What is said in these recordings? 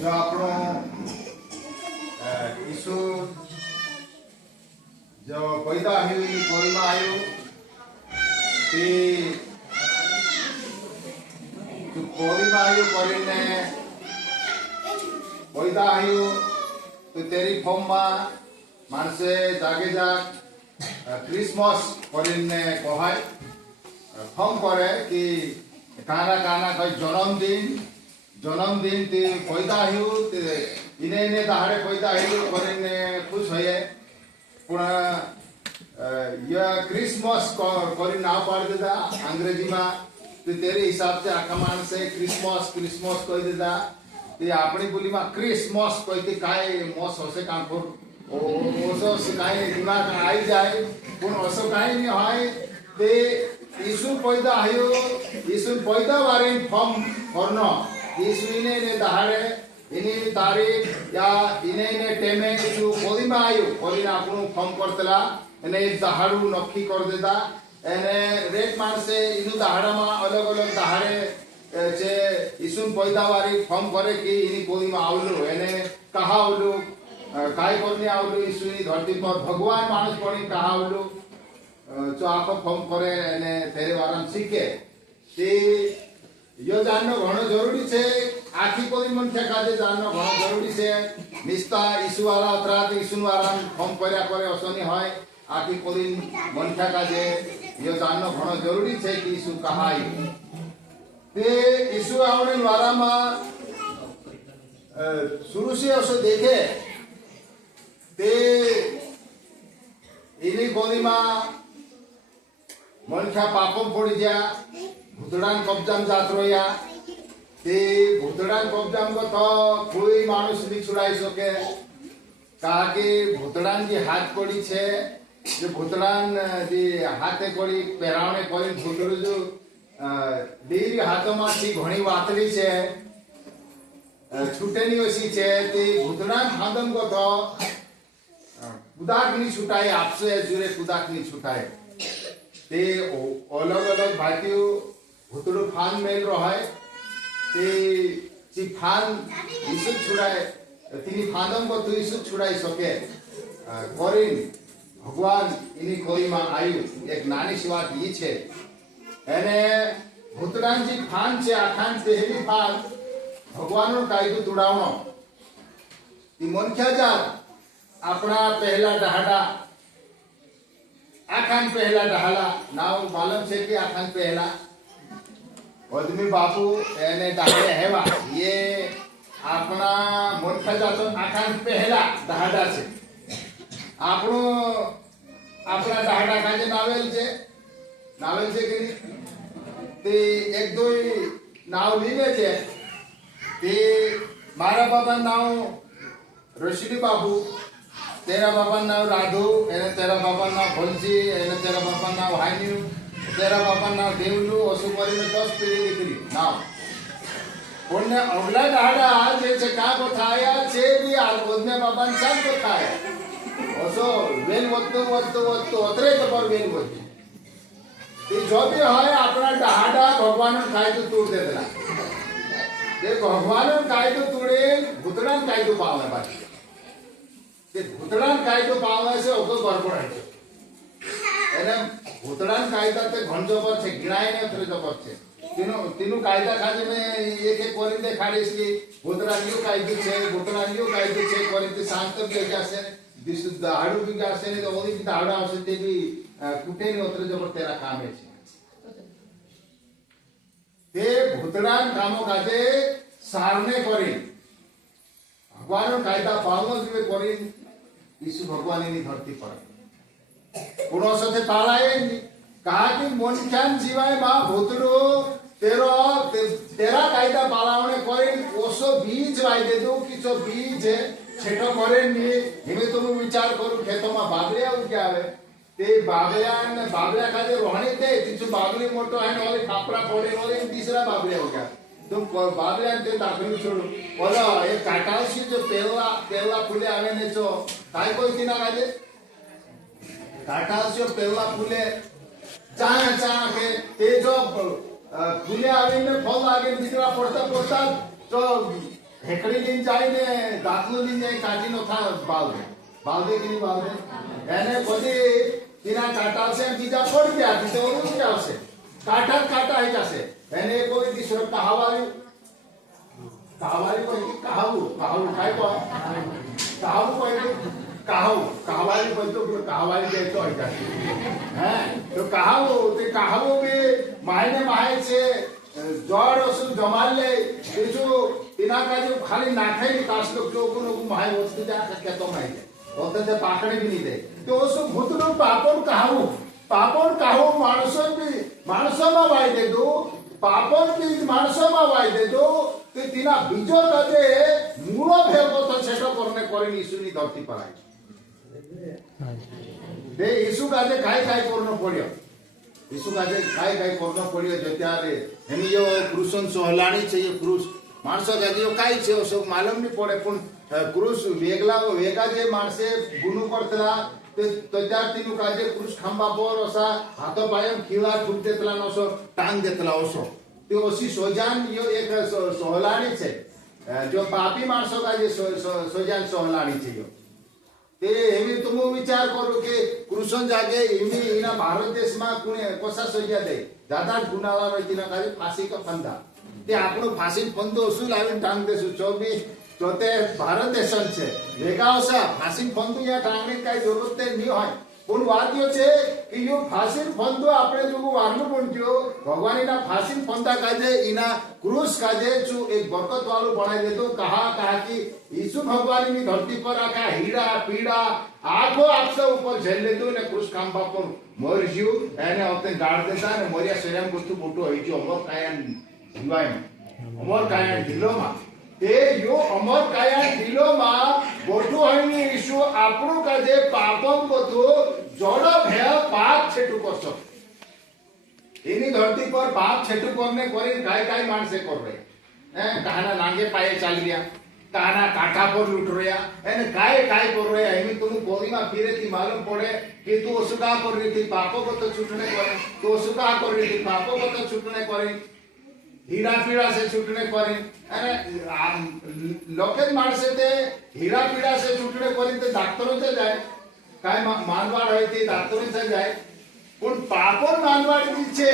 जो આપણો ઈસુ जो पैदा हुई कोई में आयु ते जो कोई में आयु करीने पैदा आयु तो तेरी फॉर्म में मानसे जागे जाग क्रिसमस करीने कहाय फॉर्म करे कि काना काना कोई जन्मदिन ते पैदा आयु इने इने दहाड़े पैदा आयु करीने खुश होए यह क्रिसमस करी ना पड़ देता अंग्रेजी में तो तेरे हिसाब से आखा मान से क्रिसमस क्रिसमस कह देता ते अपनी बोली में क्रिसमस कहते काय मस होसे काम कर ओसो सिकाय गुना आई जाए पुन ओसो काय नहीं होय ते यीशु पैदा आयो यीशु पैदा वारे फॉर्म करनो यीशु ने दहाड़े इनी तारीख या इने टेमे जो कोदी में आयु कोदी ना आपनु फॉर्म करतला एने दहाड़ू नक्की कर देता एने रेट मान से इनु दहाड़ा में अलग अलग दहाड़े जे इसुन पैदावारी फॉर्म करे कि इनी कोदी में आवलु एने कहा आवलु काय करने आवलु इसुनी धरती पर भगवान मानुष पड़ी कहा आवलु जो आप फॉर्म करे एने तेरे वारन सीखे ते यो जाननो घणो जरूरी छे आखी कोई मनखे काजे जाननो घणो जरूरी छे निस्ता ईसु वाला अतरात ईसु वाला फॉर्म कर्या करे असनी होय आखी कोई मनखे काजे यो जाननो घणो जरूरी छे कि ईसु कहाई ते ईसु आवने वाला मा शुरू से असो देखे ते इनी कोई मा मनखा पापम पड़ी जा भूतड़ान कब्जाम जात रोया ते भूतड़ान कब्जाम को तो कोई मानुष नहीं छुड़ाई सके कहा कि भूतड़ान जी हाथ पड़ी छे जो भूतड़ान जी हाथे पड़ी पहरावने पड़ी भूतड़ो जो डेरी हाथों में थी घणी वातली छे छूटे नहीं ओसी छे ते भूतड़ान हाथम को तो कुदाक नहीं छुटाए आपसे जुरे कुदाक नहीं छुटाए ते अलग अलग भाइयों भूतड़ो फान मेल रहा है ते ची फान ईसु छुड़ाए तिनी फानम को तो ईसु छुड़ाई सके करीन भगवान इनी कोई में आयु एक नानी सी बात ये छे एने भूतड़ान जी फान छे आखान पहली फान भगवाननो कायदो तुड़ावनो ती मनख्या जा अपना पहला डहाड़ा आखान पहला डहाला नाव मालूम छे कि आखान पहला आदमी बापू एने डहाड़े हेवा ये अपना मोठा जातो आखान पहला डहाड़ा छे आपनो अपना डहाड़ा काजे नावेल छे कि नहीं ते एक दो नाव लीने छे ते मारा बाबा नाव ऋषिडी बाबू तेरा बाबा नाव राधू एने तेरा बाबा नाव भोलजी एने तेरा बाबा नाव हाइन्यू तेरा बाबा नाव देवलू असु परी में 10 पीढ़ी निकली नाव पुण्य अगला डहाड़ा जे छे का को थाया छे भी आ कोदने बाबा ने सब को थाया असो वेल वत्तो अतरे तो पर वेल वत्ती ते जो भी है अपना डहाड़ा भगवान काय तो तोड़ देला ते भगवान काय तो तोड़े भूतड़ान काय तो पावे बाकी ते भूतड़ान कायदो पावे से ओको गड़बड़ है एने भूतड़ान कायदा ते घन जबर छे गिराय ने उतरे जबर छे तीनो कायदा खाजे में एक एक कोरी दे खाड़े सी भूतड़ान यो कायदो छे भूतड़ान यो कायदो छे कोरी ते शांत के जासे दिस दाड़ू भी जासे ने तो ओदी दाड़ा आवसे ते भी कुटे ने उतरे जबर तेरा काम है ते भूतड़ान कामो काजे सारने करी भगवान कायदा पालन जीवे करी यीशु भगवान इनी धरती पर पुनो सते तालाए कहा कि मनख्यान जीवाय मा भूतरो तेरा कायदा पालने करी ओसो बीज वाई दे दो कि जो बीज है छेटो करे नी हिमे तुम विचार करू खेतों में बाबलिया उग आवे ते बाबलिया काजे रोहणी दे तिचु बाबली मोटो है नोली खापरा पड़े नोली तीसरा बाबलिया उग तुम बाबलिया ते दाखली छोड़ो बोलो ये काटावशी जो पेला फुले आवे ने जो काय कोई तिना काजे काटावशी पेला फुले चा के ते जो फुले आवे ने फल आगे दिखरा पड़ता तो हेकड़ी दिन जाए ने दाखलो दिन जाए काटी नो था बाल दे कि नहीं बाल दे एने कोदी तीना काटा से बीजा पड़ गया थी तो उस क्या से काटा है जैसे एने कोई की सुरक्षा कहावाली को कहाऊ काय को कहावाली कोई तो कहावाली दे तो है हैं तो कहाऊ भी मायने से जड़ असु जमाल ले जो तीना का जो खाली नाखे नहीं काश लोग जो को माय वस्तु जा के तो माय होते थे पाकड़े भी नहीं दे तो उसको भूतनो पापन कहाऊ मानसो मा वाई दे दो पापन की मानसो मा वाई दे दो तो तीना बीजो काजे मूल भेगो तो छेटो करने करे ईसुनी धरती पर आई दे ईसु काजे काय करनो पड़ियो ईसु काजे काय करनो पड़ियो जत्यारे हेनियो क्रूसन सोहलाणी चाहिए क्रूस माणसो काजे काय छे सब मालूम नहीं पड़े पण क्रूस वेगा जे माणसे गुनु करतला तो त्या तीनु काजे क्रूस खांबा पर असा हात पायम खिळा ठुक देतला नसो टांग देतला ओसो ते ओसी सोजान यो एक सोहलाणी छे जो पापी माणसो काजे सोजान सोहलाणी छे यो ते हेमी तुम विचार करो के क्रूसन जागे इमी इना भारत देश में कुने कोसा सोजा दे दादा गुनाला रहिना काजे फांसी का फंदा ते आपणो फांसी फंदो उसूल आवीन टांग देसु 24 जोते भारत देशन छे भेगावसा फांसी फंदो या टांगनी काय जरूरत नहीं होय पण વાત यो छे कि यो फांसी फंदो आपणे जो वारनु बोंट्यो भगवानीना फांसी फंदा काजे इना क्रूस काजे जो एक बरकत वालो बनाई देतो कहा कि यीशु भगवानी ની धरती पर आका हीरा पीड़ा आखो आपसे ऊपर झेल लेतो ने क्रूस खांबा पर मर जियो एने होते गाड़ देता ने मरिया शरीर को तू मोटो होई जो अमर कायन जीवाय अमर कायन ढिलोमा ते यो अमर कायन ढिलोमा मोटो होईनी यीशु आपणो काजे पापम को तो जोड़ो भय पाप छेटू करसो इनी धरती पर पाप छेटू करने करी काय मानसे कर रहे हैं कहाना नांगे पाए चल गया कहाना काटा पर लूट रहा एने काय कर रहे हैं तुम गोदी में फिरे थी मालूम पड़े कि तू असुका कर रही थी पापों को तो छूटने करे तू असुका कर रही थी पापों को तो छूटने करे हीरा पीड़ा से छूटने करे अरे लोके मानसे ते हीरा पीड़ा से छूटने करे ते डॉक्टरों से जाए काय मानवाड़ है थी डॉक्टरों से जाए पण पापोर मानवाड़ी छे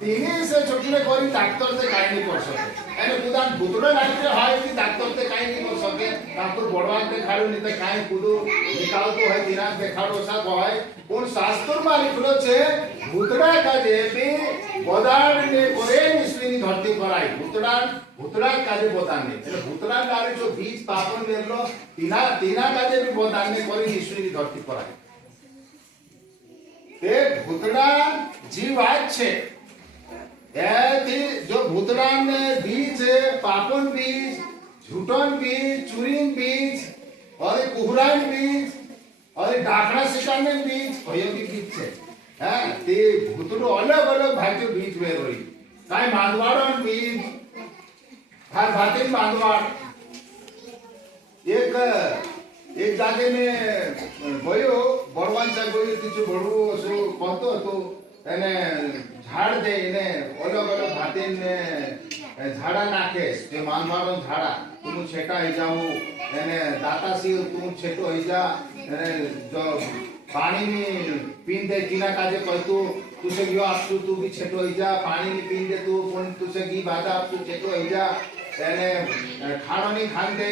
तिनी से छुटले कोई डॉक्टर से काई नहीं कर सके एने कुदान भूतड़े नाइटे हाय कि डॉक्टर से काई नहीं कर सके डॉक्टर बड़वान पे खाड़ो नहीं ते काई कुदो निकाल तो है दिना देखाड़ो सा कहय पण शास्त्र में लिखलो छे भूतड़ा का जे पे बदान ने करे निस्विनी धरती पर आई भूतड़ा का जे बदान ने એટલે भूतड़ा गारे जो बीज पापन वेरलो तीना का जे भी बदान ने करे निस्विनी धरती पर आई ते भूतड़ा जीवात छे एथी जो भूतड़ान ने बीज पापन बीज झूठन बीज चुरीन बीज और कुहरान बीज और डाकड़ा शिकाने बीज भयोगी बीज छे हैं ते भूतड़ो अलग-अलग भाग्य बीज वे रही काय मानवाड़न बीज हर भाते मानवाड़ एक जागे में गयो बड़वान सा गयो तीचो बड़ो सो कहतो तो એને ઝાડ દે એને अलग-अलग भाते ने झाड़ा नाखे जे मानवाड़ो झाड़ा तुम छेटा ही जाओ એને दातासी तुम छेटो ही जा એને जो पानी में पीन दे किना काजे कहतो तुसे यो आपसु तू भी छेटो ही जा पानी में पीन दे तू पण तुसे की बाधा आपसु छेटो ही जा એને ખાણો ની ખાન દે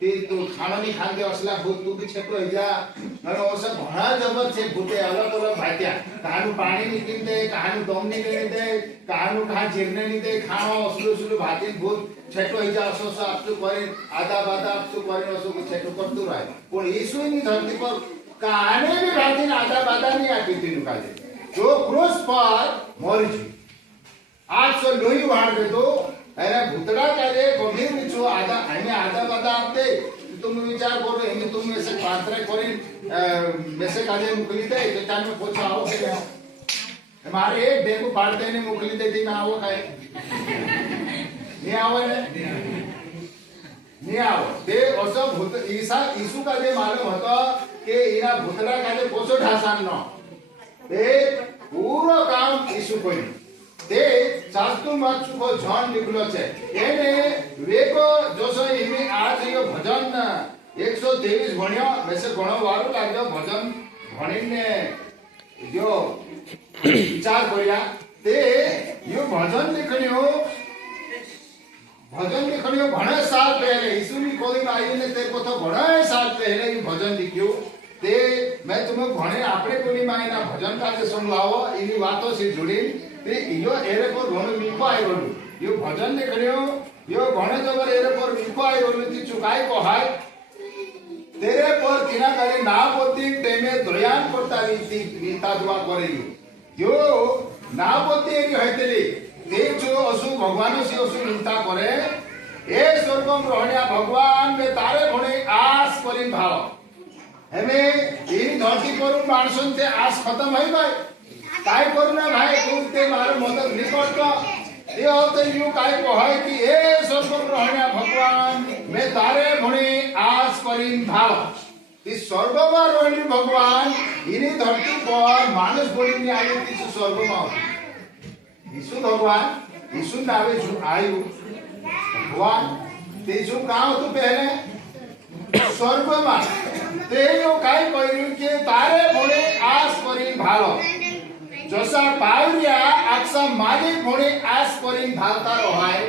ती तू खाणो ની ખાન દે असला भूत तू भी छेटो ही जा અને ઓસે ઘણા જબર છે ભૂતે अलग-अलग भात्या कानु पानी ની પીન દે कानु दम ની पीन दे कानु खा जिरने ની दे खाणो असलु भाती भूत छेटो ही जा असो आपसु करे आधा बाधा आपसु करे असो को छेटो करतो राय पण यीशु ની धरती पर काने भी भाती आधा बाधा नहीं आती तीनु काजे जो क्रूस पर मरजी आज सो लोही वाड़ दे दो अरे भूतड़ा काजे गंभीर मिचो आधा बाधा आपते तुम विचार करो एमी तुम ऐसे पात्रे करी मेसे काजे मुकली दे तो टाइम में पूछो आओ के हमारे एक डेंगू पाड़ते ने मुकली दे दिन आओ काय नहीं आओ ने नहीं आओ ते ओसो भूत यीशु का जे मालूम होता के इना भूतड़ा काजे पोछो ढासान न ए पूरा काम यीशु कोई તે શાસ્ત્રમાં ચૂકો જોન લીખલો છે એને વેકો જોસો એની આ જે ભજન 123 ભણ્યો વેસે ઘણો વારું લાગ્યો ભજન ભણીને જો વિચાર કર્યા તે યો ભજન લીખણ્યો ઘણા સાલ પહેલે ઈસુની કોલીમાં આવીને તે પોતો ઘણા સાલ પહેલે એ ભજન લીખ્યું તે મેં તમને ભણે આપણે કોલીમાં એના ભજન કાજે સંભળાવો એની વાતો છે જોડી તે યો એરે પર ઘણો મીઠો આવ્યો યો ભજન લીખણ્યો યો ઘણે જબર એરે પર મીઠો આવ્યો તી ચુકાઈ કોહાય तेरे पर किना करे ना पोती टेमे दोयान करता नीता दुआ करेगी यो ना पोती एरी होइतेली ते जो असु भगवान से असु नीता करे ए स्वर्गम रहण्या भगवान में तारे भणे आस करी भाव हमें इन धरती पर मानसन से आस खत्म होई भाई काय करूना भाई तू ते मारो मदद निकट ये होते यू काय कहे कि ए स्वर्गम रहण्या भगवान मैं तारे भणे आस करीन भाव इस स्वर्गमा रहणी भगवान इनी धरती पर मानुष बोलीने आयु तिसु स्वर्गमा यीशु भगवान यीशु नावे जो आयु भगवान तेजु गाव तो पहले स्वर्गमा ते यो काय कहिरु के तारे भणे आस करीन भाव जसा पावरिया आक्सा मालिक भणे आस करीन भावता रहाय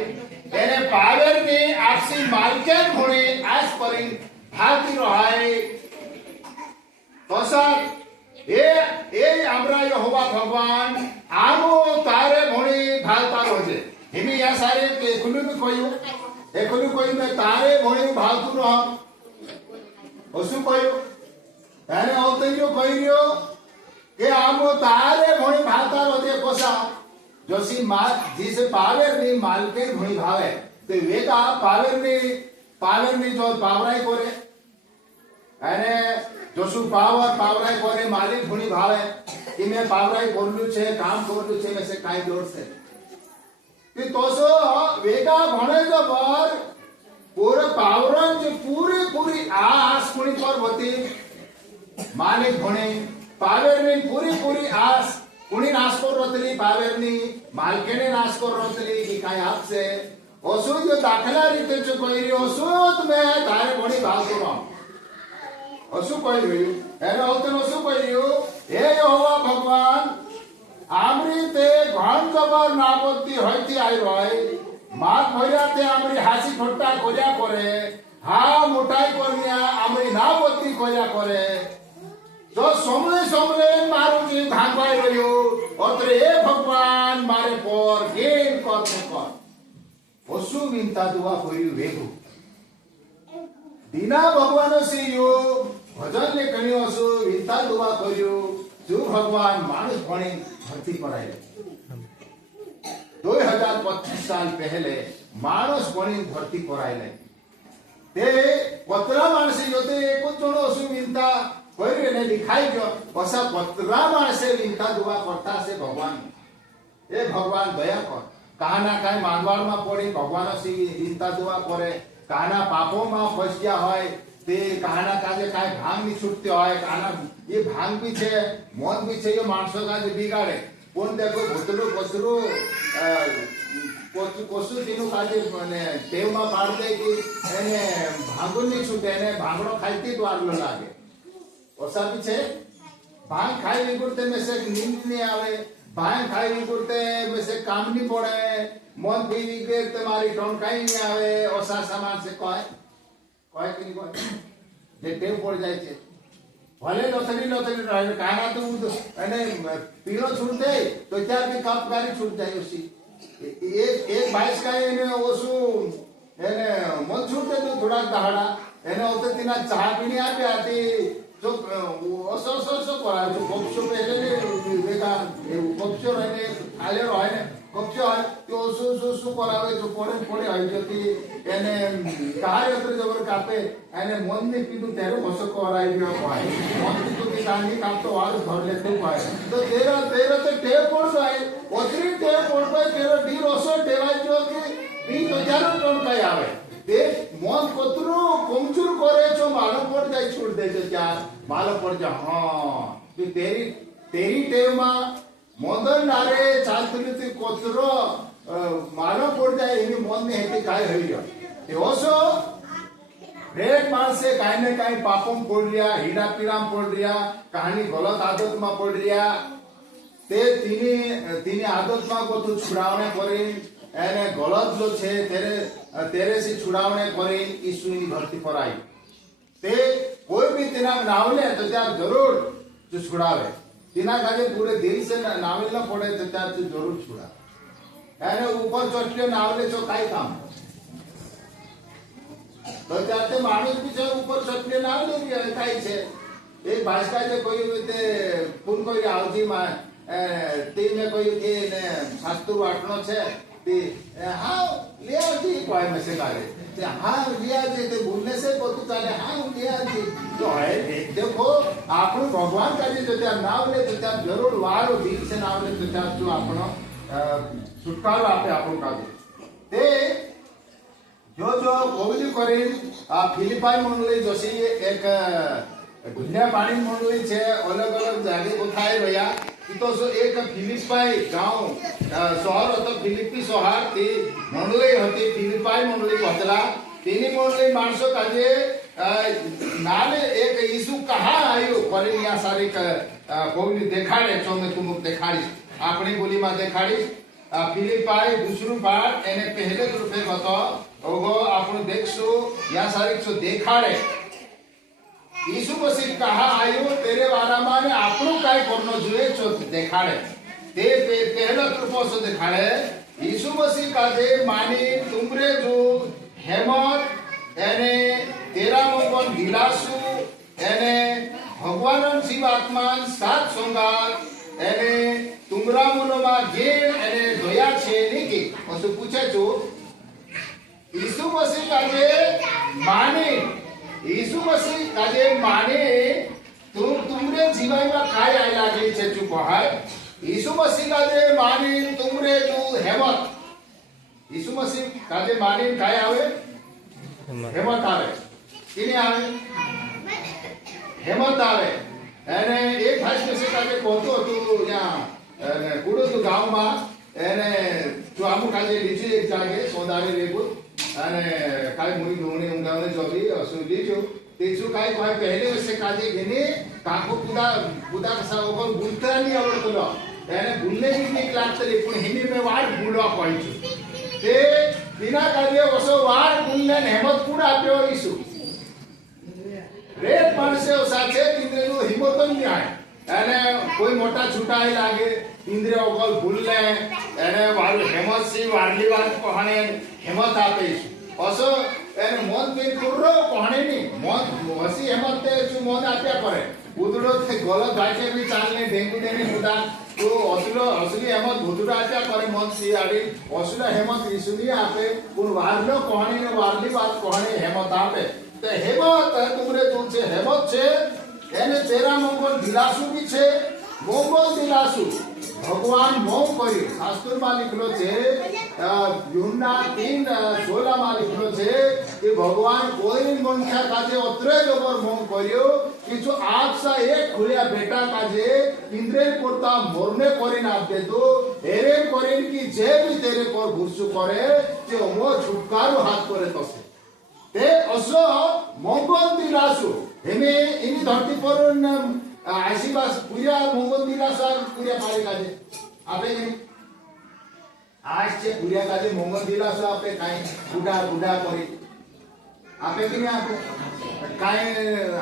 એને પાવરની આપસી માલકેન ભણે આસ કરી ભાતી રહાય તોસા એ আমরা यहोवा भगवान આમો તારે ભણે ભાવતા રહે એમી યા સારે એખુનું કોઈ મે તારે ભણે ભાવતું રહ ઓસુ કયો એને આવતયો કઈયો કે આમો તારે ભણે ભાવતા રહે કોસા जोशी माल जिसे पावर नहीं मालके भणी भावे तो वेका पावर नहीं जो पावराई करे अने जोशु पावराई करे मालिक भणी भावे कि मैं पावराई करलू छे काम करलू छे में से काई जोर से कि तोसो वेका भणे जो पर पूरे पावरन जो पूरी आस कुणी पर होती मालिक भणे पावर नहीं पूरी आस कुणी नाश कर रोतली पावेरनी मालकेने नाश कर रोतली की काय आपसे ओसु जो दाखला रीते जो कोई ओसुत में तारे बड़ी बात करो ओसु कोई एने ओतन ओसु कोई हे यहोवा भगवान आमरी ते घन जबर नापत्ति होइती आई रय मात भइराते आमरी हासी ठट्टा करिया करे हा मोटाई करनिया आमरी नापत्ति करिया करे तो सोमले मारू जी भांगवाई रह्यो अत्रे ए भगवान मारे पर गेन करते कर ओसु विनता दुआ करियो वेगु दिना भगवान से यो भजन ले कणी ओसु विनता दुआ करियो जो भगवान मानुष भणी धरती पर आए 2025 साल पहले मानुष भणी धरती पर आए ते पतरा मानस योते एको जणो ओसु विनता कोई ने लिखाई जो वसा पतरा मासे विनता दुआ करता से भगवान ए भगवान दया कर काना काय मानवाड़ में पड़ी भगवान से विनता दुआ करे काना पापों में फंस गया है ते काना काजे काय भांग नहीं छूटते है काना ये भांग भी छे मौत भी छे ये मानसों का जो बिगाड़े कोन देखो भूतलू कसरू कोसु तीनों काजे ने टेव में पाड़ दे कि एने भांगुन नहीं छूटे ने भांगड़ो खाईती द्वार लो लागे ओसा भी छे भांग खाई विगुरते में से नींद नहीं आवे भांग खाई विगुरते में से काम नहीं पड़े मन भी विगुर तुम्हारी टोनकाई नहीं आवे ओसा सामान से कोई कि नहीं कोई जे टेव पड़ जाए छे भले लोथरी रहे काना तो अने पीणो छूट दे तो त्यार भी कप गारी छूट जाए उसी एक 22 का एने ओसु एने मन छूट दे तो थोड़ा दहाड़ा एने होते तीना चाह पीनी आपे आती जो असो करा जो कपशो पहले देखा कपशो रहने आले रहने कपशो है तो सो करावे जो पड़े है जति एने काय अत्र जबर कापे एने मन ने पीडू तेरे असो कराई दियो पाए मन तो की कानी काम तो और घर लेते पाए तो तेरा तो टेप पड़ जाए ओतरी टेप पड़ पाए तेरा डी असो टेवाई जो कि 20,000 टन का आवे ते मन कतरो कमजोर करे जो मालूम पड़ जाए छोड़ दे जो क्या मालूम पड़ जा हां कि तेरी टेव में मदन नारे चालतली ती कोतरो मारो पड़ जाए इनी मन ने हेती काय होइयो ते ओसो रेट मानसे काय ने काय पापम पड़ रिया हीड़ा पीड़ाम पड़ रिया कहानी गलत आदत में पड़ रिया ते तीनी आदत में को तू छुड़ावने करे एने गलत जो छे तेरे से छुड़ावने करे यीशु नी धरती पर आई ते कोई भी तेना नावले तो त्या जरूर जो छुड़ावे तीना काजे पूरे दिल से नावले न पड़े तो त्या जरूर छुड़ा एने ऊपर चढ़के नावले जो काय काम तो त्याते माणूस भी जो ऊपर चढ़के नावले भी काय छे एक भाषा जे कोई ते पुन कोई आवजी मा ते में कोई के ने शास्त्र वाटनो छे ते हां लिया जी कोई में से करे ते हां लिया जी ते बोलने से पोतु चाले हां लिया जी तो है देखो आपण भगवान का जी जो नाम ले तो जरूर वारो दिल से नाम ले तो जो आपण छुटकारो आपे आपण का ते जो कोविली करे फिलिपाई मंडली जशी एक दुनिया पाणी मंडली छे अलग अलग जागे कोथाय रया तो सो एक फिलिपाई गांव शहर होतो फिलिपी शहर ती मंडली होती फिलिपाई मंडली होतला तिनी मंडली माणसो काजे नाले एक यीशु कहाँ आयो परिया सारी कोविली देखाडे छो मैं तुम देखाड़ी अपनी बोली में देखाड़ी फिलिपाई दूसरी बार एने पहले रूपे बतो ओगो आपण देखसो या सारी छो देखाडे यीशु मसीह कहा आयो तेरे वारा माने आपनो काय करनो जुए छो देखाडे ते पहला रूपो से देखाडे यीशु मसीह का जे माने तुमरे जो हेमत एने तेरा मन दिलासु एने भगवान शिव आत्मान सात संगात एने तुमरा मनमा गेण एने दया छे नीकी असु पूछे छो यीशु मसीह का जे माने यीशु मसीह काजे माने तुमरे जीवन में काय आय लागली छे चु कहाय यीशु मसीह काजे माने तुमरे जो हेमत यीशु मसीह काजे माने काय आवे हेमत आवे किने आवे हेमत आवे एने एक भाष में से काजे कोतो तू या कुडो तू गांव में एने जो आमु काजे लीची एक जागे सोदारी रेगु અને કાઈ મુઈ ધોણે ઊંગાવને જોબી અસુલી જો તેજુ કાઈ કોઈ પહેલે વસે કાજે ઘેને કાકો પુદા કસા ઓગર ગુંતરાની આવડતો એને ભૂલને બી નીક લાગતલી પણ હિની મે વાડ ભૂલવા કોઈછું તે बिना કાજે વસો વાડ ભૂલને હેમત પૂરા આપ્યો ઈસુ રેત માણસે સાચે કિંદ્રેનો હિંમત ન આય એને કોઈ મોટા છૂટાઈ લાગે इंद्रिय ओगल भूलने एने वारु हेमत सी वारली वार कहणे हेमत आपे असो एने मन पे कुर्रो कहणे नी मन वसी हेमत ते जो मन आप्या करे बुदुडो ते गलत भाषे भी चालने डेंगू देने बुदा तो असली हेमत बुदुडो आप्या करे मन सी आडी असली हेमत ईसुनी आपे कोन वारलो कहणे ने वारली बात कहणे हेमत आपे ते हेमत तुमरे तुम छे हेमत छे एने तेरा मंगल दिलासु भी छे मंगल दिलासु भगवान मोह करी शास्त्र में लिखलो छे यूहन्ना 3:16 में लिखलो छे कि भगवान कोई मनुष्य काजे अत्रे जबर मोह करियो कि जो आप सा एक खुलिया बेटा काजे इंद्रे करता मरने करी ना दे दो एरे करेन कि जे भी तेरे पर भुरसु करे जे मो छुटकारो हाथ करे तसे ते असो मंगल दिलासु हेमे इन धरती पर आशीर्वाद पूरा मंगल दिलासा पूरा पारे काजे आपे नहीं आज से पूरा काजे मंगल दिलासा आपे काई बुढ़ा करी आपे कि नहीं आपे काई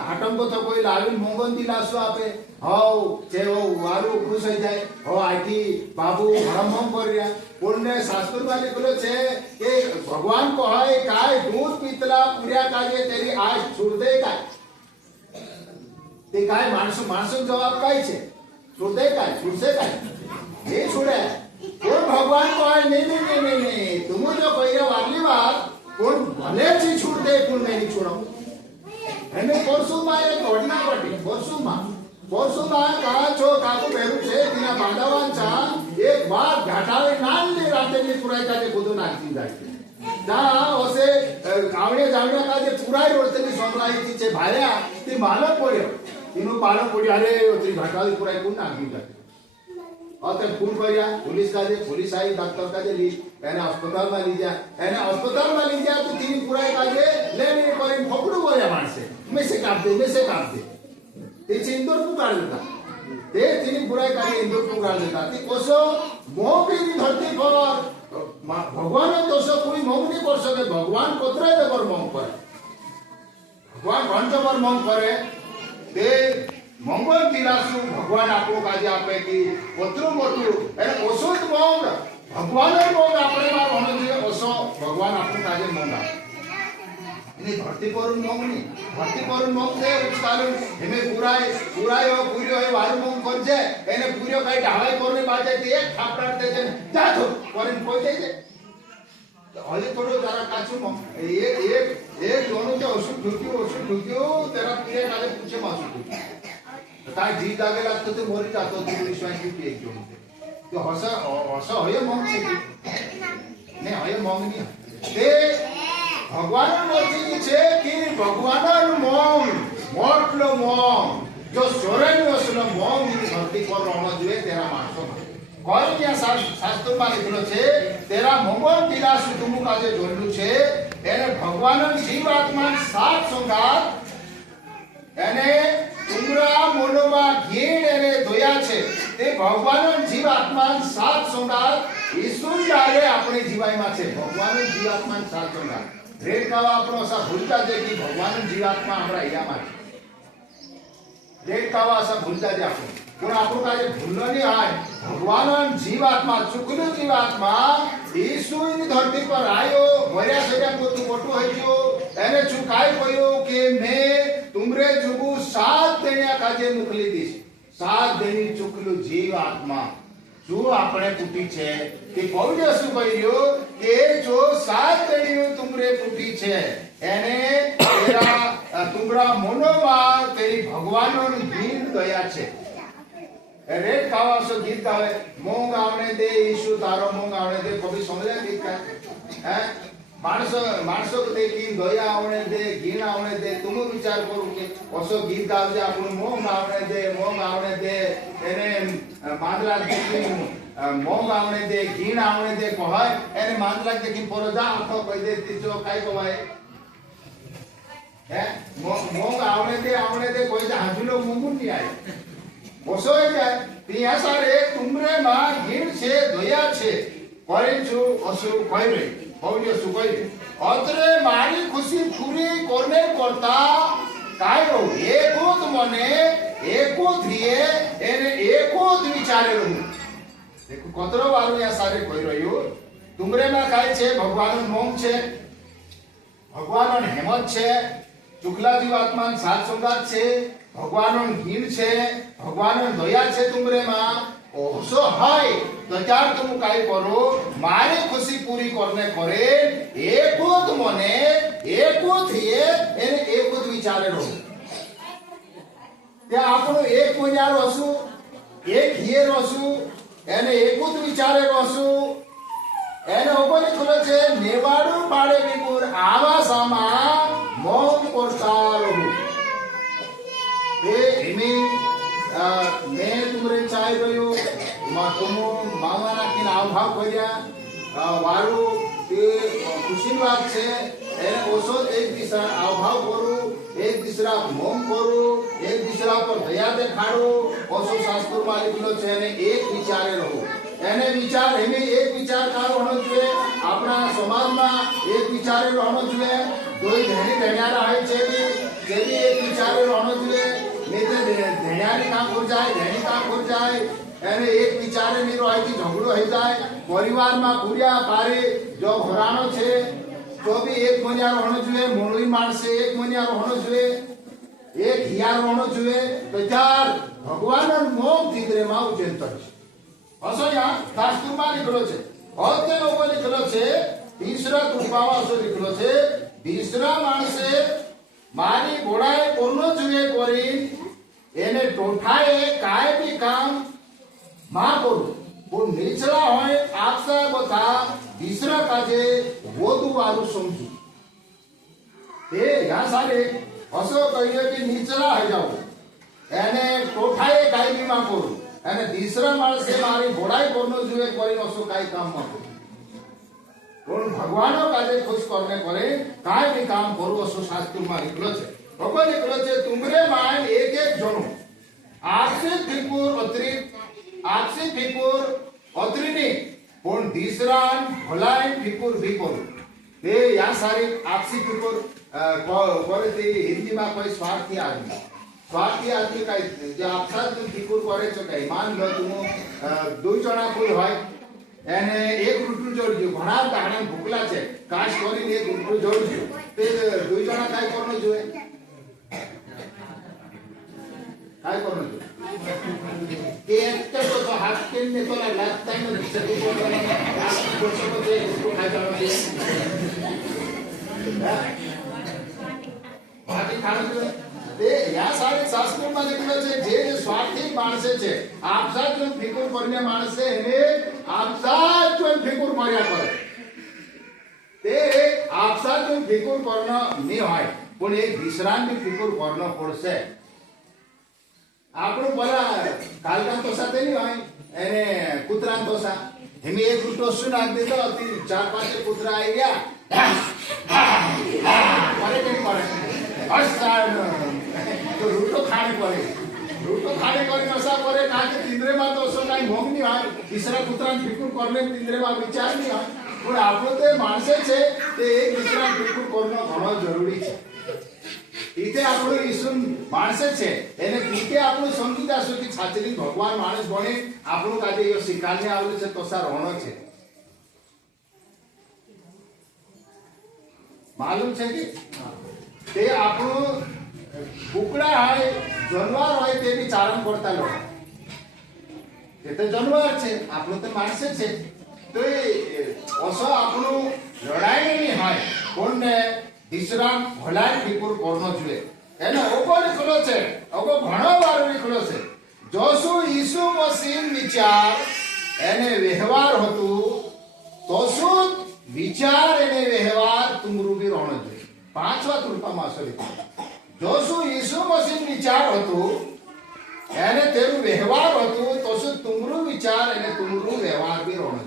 हटम को तो कोई लालू मंगल दिलासो आपे हाउ जे वो वारू खुश हो जाए हो आठी बाबू हरम कर रिया पुण्य शास्त्र वाले बोलो छे कि भगवान को है काय दूध पीतला पूरा काजे तेरी आज छोड़ देगा ते काय माणसो जवाब काय छे छोड़े काय छुड़से काय ये छोड़े कोण भगवान को है नहीं तुम जो कहिरा वाली बात कोण भले छी छूट दे कोण नहीं छोड़ो हमें परसु में एक घटना घटी परसु में कहा छो काको बेरू छे तिना बांधावान छा एक बार घाटावे नाल ने राते में पुराई काजे बुदो नाखी जाय ता ओसे आवणे जावण्या काजे पुराई रोडते सोमराई ती छे भाया ती मालक पड्यो तीनो पालो पड़ी अरे ओती घाटाली पुराई कोण नाखी जाय और ते फोन करिया पुलिस आई डॉक्टर काजे ली एने अस्पताल में लीजा तो तीन पूरा काजे लेने करी फकड़ू बोया मानसे में से काट दे ते इंदोर को काट देता ते तीन पूरा काजे इंदोर को काट देता ते कोसो मो भी धरती पर भगवान दोष कोई मोग नहीं कर सके भगवान कोतरा देवर मोग करे भगवान घंटोवर मोग करे ते मंगल दिलासु भगवान आपको काजे आपे की कोतरो मोटू एने ओसोत मोग भगवान मोग आपने मार होने दिए ओसो भगवान आपको काजे मोगा इने धरती पर मोग नहीं धरती पर मोग से उछाल हमें पूराय हो पूरी हो वार मोग कर जे एने पूरी काई ढाई करने बाजे ते एक थापड़ा दे जा तो करिन कोई दे अरे थोड़ो जरा काचू मोग एक दोनों के ओसु ठुकियो तेरा पीरे काले पूछे मासु काय जी जागे लागतो ते मोरी जातो ते विश्वास की एक जोन तो हसा होय मोग ने होय मोग नहीं ते भगवान मर्जी छे कि भगवान मोग मोटलो मोग जो सोरेन वसलो मोग धरती पर रहना जुए तेरा मानसो कोई क्या शास्त्र में लिखलो छे तेरा मंगल दिलास तुमु काजे जोडलु छे एने भगवान जीवात्मा सात संगात एने तुमरा मोनोमा घेण एने दोया छे ते भगवान जीवात्मा सात संगात ईश्वर डाले अपने जीवाई में छे भगवान जीवात्मा सात संगात रेट कावा आपनो असा भूलता जे कि भगवान जीवात्मा हमरा या में रेट कावा असा भूलता जे आपनो पण आपको काजे भूलनो नहीं आय भगवान जीवात्मा चुकलो जीवात्मा ईश्वर धरती पर आयो मर्या सजा को तू मोटो हइयो एने चुकाई कयो के मैं तुमरे जुगु सात देनिया काजे मोकली दीस सात देनी चुकलो जीवात्मा जो આપણે ફૂટી છે કે પૌલ્ય શું કહ્યું કે જો સાત દેણીઓ तुमरे ફૂટી છે એને તેરા तुमरा મનોમાં તેરી ભગવાનનો ગીત ગયા છે રેટ ખાવા સો ગીત ગાવે મોંગ આવણે દે ઈશુ તારો મોંગ આવણે દે કભી સમજે ગીત का हैं मानसो को देखी दया आवणे दे घीण आवणे दे तुम विचार करू के ओसो गीत गावजे आपण मोंग आवणे दे एने मांदला देखी मोंग आवणे दे घीण आवणे दे कहय एने मांदला देखी परजा आखो कहि दे तिजो काय कहवाय हैं मोंग आवणे दे कोई हाजुलो मोंगुन नहीं आए ओसो जाय तिया सारे तुमरे मा घीण छे दया छे करे छु ओसो कहै रे पौल्य सुगई अतरे मारी खुशी पूरी करने करता काय रो एकोत मने एकोत हिए एने एकोत विचारे रहू देखो कतरो वारो या सारे कहि रह्यो तुमरे में काय छे भगवान मोंग छे भगवान हेमत छे चुकला जीवात्मा सात संगात छे भगवान हीन छे भगवान दया छे तुमरे में ओसो हाय तो चार तुम काय करो मारे खुशी पूरी करने करे एकोत मने एकोत हिए एने एकोत विचारे रहो ते आपनो एक मन्यार असु एक हिए रसु एने एकोत विचारे रसु एने ओबले खुले छे नेवाडू पाडे बिकुर आवासामा मौन करता रहू ए हिमी मैं तुमरे चाय रह्यो तुमो मांगवाना की आवभाव कर्या वारू ते खुशी बात छे एने ओसो एक दिशा आवभाव करू एक दिशा मोम करू एक दिशा पर दया देखाडो ओसो शास्त्र में लिखलो छे एने एक विचारे रहो एने विचार हेमे एक विचार का होनो જોઈએ આપણા સમાજમાં એક વિચારે રહેવાનો જોઈએ કોઈ ધણી ધણિયારા હોય છે કે જે એક વિચારે રહેવાનો જોઈએ नेते धैर्यानी काम हो जाए धैर्य काम हो जाए एने एक विचारे नहीं रहे कि झगड़ो हो जाए परिवार में पूरा पारे जो घरानो छे तो भी एक मनियार होनो જોઈએ मोनली मानसे एक मनियार होनो જોઈએ एक हियार होनो જોઈએ तो चार भगवान मोम तीतरे में उजेंतर असो या शास्त्र में लिखलो छे होते ऊपर लिखलो छे तीसरा तुपावा असो लिखलो छे तीसरा मानसे मारी बोड़ाए कोनो जुए कोरी एने टोठाए काय भी काम मा करू वो निचला होय आपसा बता तीसरा काजे वोदू वारू समझू ए या सारे असो कहिए कि निचला है जाओ एने टोठाए काय भी मा करू અને तीसरा માણસે મારી ભોળાઈ કરનો જોઈએ કરીને ઓછો કાઈ કામ ન પણ ભગવાનો કાજે ખુશ કરને કરે કાઈ બી કામ કરું ઓછો શાસ્ત્રમાં નીકળો છે ભગવાન નીકળો છે તુમરે માન એક એક જણો આપસે ફિકુર અત્રીની પણ तीसरान ભલાઈ ફિકુર ભી કરું તે યા સારી આપસી ફિકુર કરે તે હિન્દીમાં કોઈ સ્વાર્થી આદમી કાઈ જે આપસા ફિકુર કરે છે કઈ માન લો તું દુઈ જણા કોઈ હોય એને એક રૂટલું જોડજો ઘણા દાણા ભૂખલા છે કાશ કરીને એક રૂટલું જોડજો તે દુઈ જણા કાઈ કરનો જોઈએ કાઈ કરનો જોઈએ કે એક તો હાથ કેને તો લાગતા નથી સતી બોલવાના આ કોસો તે ખાઈ જવાનો છે બાકી ખાવાનું જોઈએ તે યા સારે શાસ્ત્રમાં લખેલું છે જે સ્વાર્થી માણસે છે આપસા જો ફિકર કરીને માણસે એને આપસા જો ફિકર કર્યા કરે તે આપસા જો ફિકર કરનો નહીં હોય પણ એક વિશ્રામની ફિકર કરનો પડશે આપણું બોલા કાલકા તો સાથે નહીં હોય એને કૂતરાન તોસા એમે એક રૂટો શું નાખ દીધો હતી 4-5 કૂતરા આવી ગયા મારે કેમ કરે तो रूटो खाने करे नशा करे कहा कि तिंद्रे में तो सो काई भोग नहीं હોય तीसरा કૂતરાન ફિકર કરને तिंद्रे में विचार नहीं હોય પણ આપણો તે માણસે છે તે એક બીજા ફિકર કરનો ઘણો જરૂરી છે ઈતે આપણો ઈસુ માણસે છે એને ઈતે આપણો સમજી જાશો કે સાચી ભગવાન માણસ બને આપણો કાજે યો શિકારને આવેલો છે તો સા રોણો છે માલુમ છે કે તે આપણો કુકડા હોય જાનવર હોય તે બી ચારણ કરતા લોકો તે તો જાનવર છે આપણો તો માણસ છે તો એ ઓસો આપણો લડાઈ નહીં હોય કોણને વિશ્રામ ભલાઈ ફિકર કરનો જોઈએ એને ઓગો નીકળો છે ઓગો ઘણો વાર નીકળો છે જો શું ઈસુ મસીહ વિચાર એને વ્યવહાર હતું તો શું વિચાર એને વ્યવહાર તુમરું બી રોણો જોઈએ 5વા તુલપામાં અસર જો શું ઈસુ મસીહ વિચાર હતું એને તેરું વ્યવહાર હતું તો શું તુમરું વિચાર એને તુમરું વ્યવહાર બી રોણો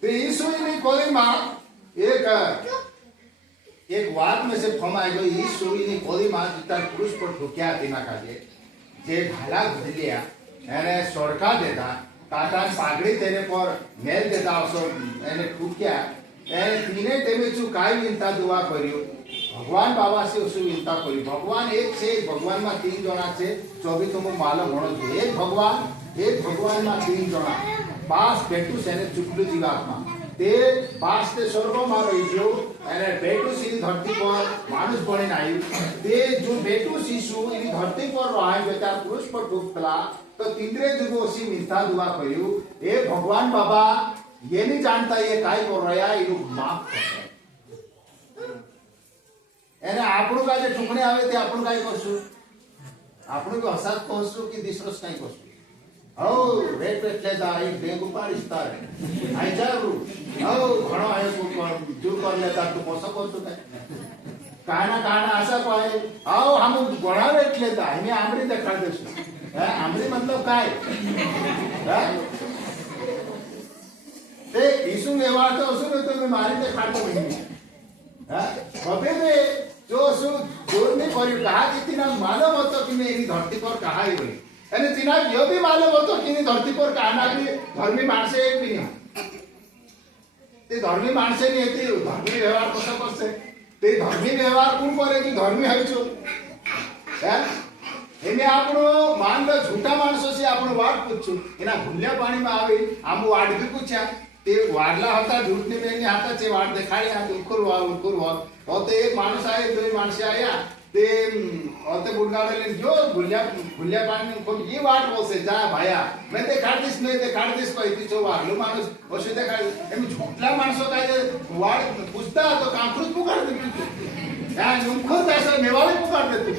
તો ઈસુની કોલીમાં એક વાત में से फमाई गई ઈસુની કોલીમાં તાર પુરુષ પર ઠોક્યા તેના કાજે જે ભાલા ભૂલ્યા એને સોડકા દેતા કાટાન પાઘડી તેને પર મેલ દેતા આવશો એને ઠોક્યા એને તીને તેમે શું કાઈ વિનતા દુઆ કર્યું ભગવાન બાબા से શું વિનતા કરી ભગવાન એક છે ભગવાનમાં 3 જણા છે 24 તમો માલો ગણો છે એક ભગવાનમાં 3 જણા પાસ બેટુ સેને ચુકલું જીવાત્મા તે પાસ તે સ્વર્ગમાં રહી ગયો અને બેટુ સી ધરતી પર માણસ બનીને આવ્યું તે જો બેટુ શિશુ એની ધરતી પર રહાય બેટા પુરુષ પર ઠોકલા તો તીંદ્રે જુગો સી વિનતા દુઆ કર્યું એ ભગવાન બાબા ये नहीं जानता ये काय कर रहा है ये माफ એને આપણું કાજે ઠુકણે આવે તે આપણું કાઈ કરશું આપણું કે હસાત કહશું કે દિસરોસ કાઈ કરશું હો રેટ લેતા એક બેંક ઉપાડીસ્તા આઈ જારું હો ઘણો આયો કોણ જો કર લેતા તો પોસો કરશું કાના આશા પાય આવો હમ ઘણા રેટ લેતા અમે આંબડી દેખાડ દેશું હે આંબડી मतलब काय હે તે ઈસુ વ્યવહાર તો શું તો મે મારી તે ખાતો નહીં હા હવે મે જો શું જોર ને કર્યું કहा कि तिना मानव હતો कि मैं एनी धरती पर कहा ही होई અને तिना यो भी मानव હતો कि एनी धरती पर काना भी धर्मी माणसे एक भी नहीं ते धर्मी माणसे नहीं હતી धर्मी व्यवहार कसं करते ते धर्मी व्यवहार कोण करे की धर्मी है છો હે એમે આપણો मान लो झूठा माणसो से આપણો વાત પૂછું એના ભૂલ્યા પાણીમાં આવી આમ વાડ બી પૂછ્યા તે વાડલા હતા झूठની બેની હાથા છે વાડ દેખાડી આ ઉખુરવા તો તે એક માણસ આયા દોઈ માણસે આયા તે ઓતે બુડગાડે જો ભૂલ્યા પાણી કો ये वाट બોસે જા ભાયા મેં તે કાઢીશ કઈતી છો વાડલો માણસ ઓશે તે કાઢ એમ झूठલા માણસો કાજે વાડ પૂછતા તો કાંકરું પુકાડ દીધું હા નુખો દાસો મેવાળી પુકાડ દેતું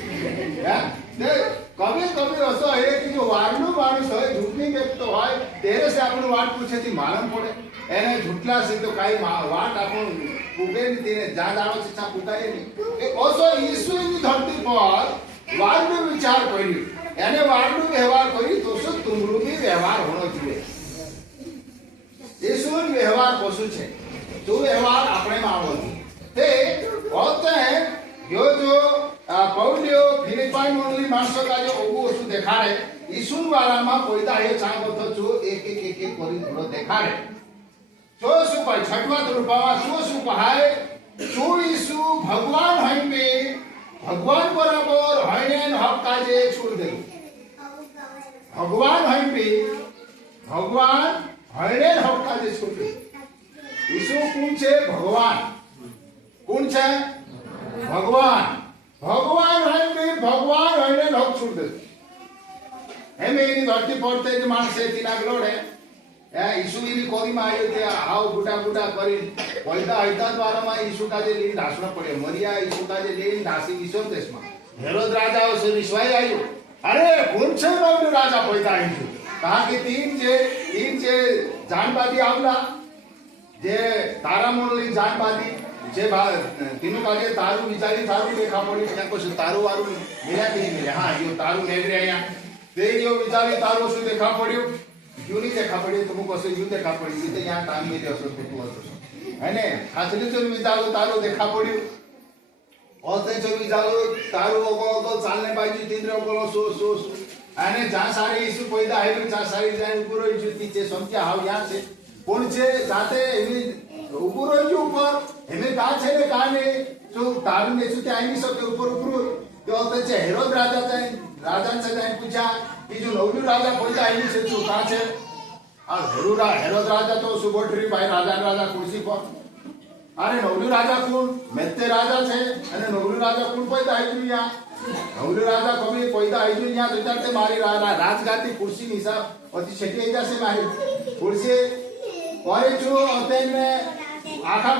હે ને कभी ऐसा है कि जो वारनु मानुष है झूठनी व्यक्ति है तेरे से अपन वाट पूछे थी मालूम पड़े एने झूठला से तो काई वाट अपन पुगे नहीं तेने जा जानो से छा पुकाए नहीं ए ओसो यीशु ની ધરતી પર વાડ में विचार કર્યું એને વાળનું વ્યવહાર કરી તો શું તુમરું બી વ્યવહાર હોનો જોઈએ એ શું વ્યવહાર પશુ છે જો વ્યવહાર આપણે માં આવવો તે હોતે यो जो पौलियो फिलिपाइन ओनली मानसो का जो ओगो ओसु देखाड़े ईसुन वाला मा कोईदा हे चांगो तो जो एक कोरी थोड़ो देखाड़े जो सु पाई छठवा रूपावा सु पहाए सु ईसु भगवान हईबे भगवान बराबर हईनेन हक काजे छोड़ दे भगवान हईबे भगवान हईनेन हक काजे छोड़ दे ईसु कौन छे भगवान कौन छे भगवान भगवान है भगवान है लोग छोड़ दे हमें इन धरती पड़ते जो मानस है तीन अगलोड है या यीशु भी कोई मारे थे आओ बुटा बुटा करी पैदा हैता द्वारा में यीशु का जे लीन दासना पड़े मरिया यीशु का जे लीन दासी ईश्वर देश में हेरोद राजा उसे विश्वास आयो अरे कौन से नवल राजा पैदा है कहा कि तीन जे जानबादी आवला जे तारा मोनली जानबादी जे तीनों काजे तारू विचारी तारू देखा पड़ी क्या कुछ तारू वारू मिला कि नहीं मिला हाँ यो तारू ले रहे हैं ते यो विचारी तारू से देखा पड़ियो क्यों नहीं देखा पड़ी तुमको से यूं देखा पड़ी सीधे यहाँ काम में दे असर कुछ हुआ है ने खासली जो विचारो तारू देखा पड़ियो और ते जो विचारो तारू को चालने बाजी तीन रे को सो सो सो अने जहाँ सारे यीशु पैदा है जहाँ सारे जान पूरा यीशु तीचे समझा हाउ यहाँ से कौन से जाते ऊपर ऊपर हमें का छे ने काने जो तारू ने सुते आई नहीं सकते ऊपर ऊपर तो होते छे हेरोद राजा से जाए पूछा कि जो नवलू राजा पैदा आई नहीं से तू का छे आ हेरोद राजा तो सुबोटरी भाई राजा कुर्सी पर अरे नवलू राजा कौन मेते राजा छे अने नवलू राजा कौन पैदा आई दुनिया नवलू राजा कभी पैदा आई दुनिया तो मारी राजगाती कुर्सी निसा अति छेटी एजा से मारी कुर्सी और जो होते में आखा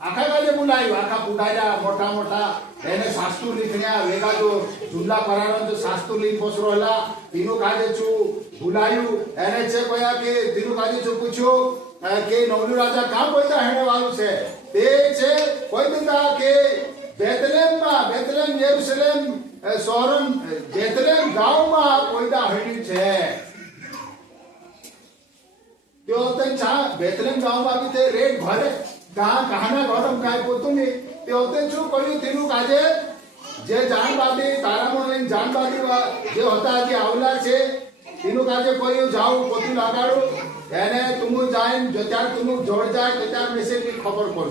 काजे बुलायो आखा पुडाया मोटा मोटा એને શાસ્ત્ર લીખણ્યા વેગા જો જુમલા પરાનો જો શાસ્ત્ર લીખ બસરો હલા तीनों काजे छु बुलायो એને છે કોયા કે तीनों काजे छु પૂછ્યો કે નવલુ રાજા કામ पैदा હેને વાળું છે તે છે કોઈ દીધા કે બેતલેમ યરુશલેમ શહેરમ બેતલેમ ગામમાં पैदा હેડી છે त्यो तन चा बेतलेम गांव में भी थे रेट भरे कहाना गौरव काय पोतुनी ते होते छु कळी तीनू काजे जे जानबादी तारामोन जानबादी जे होता जे आवला छे तीनू काजे कोई जाऊ पोती लगाडो एने तुमु जाइन जत्यार तुमु जोड़ जाए तत्यार मेसेज की खबर पड़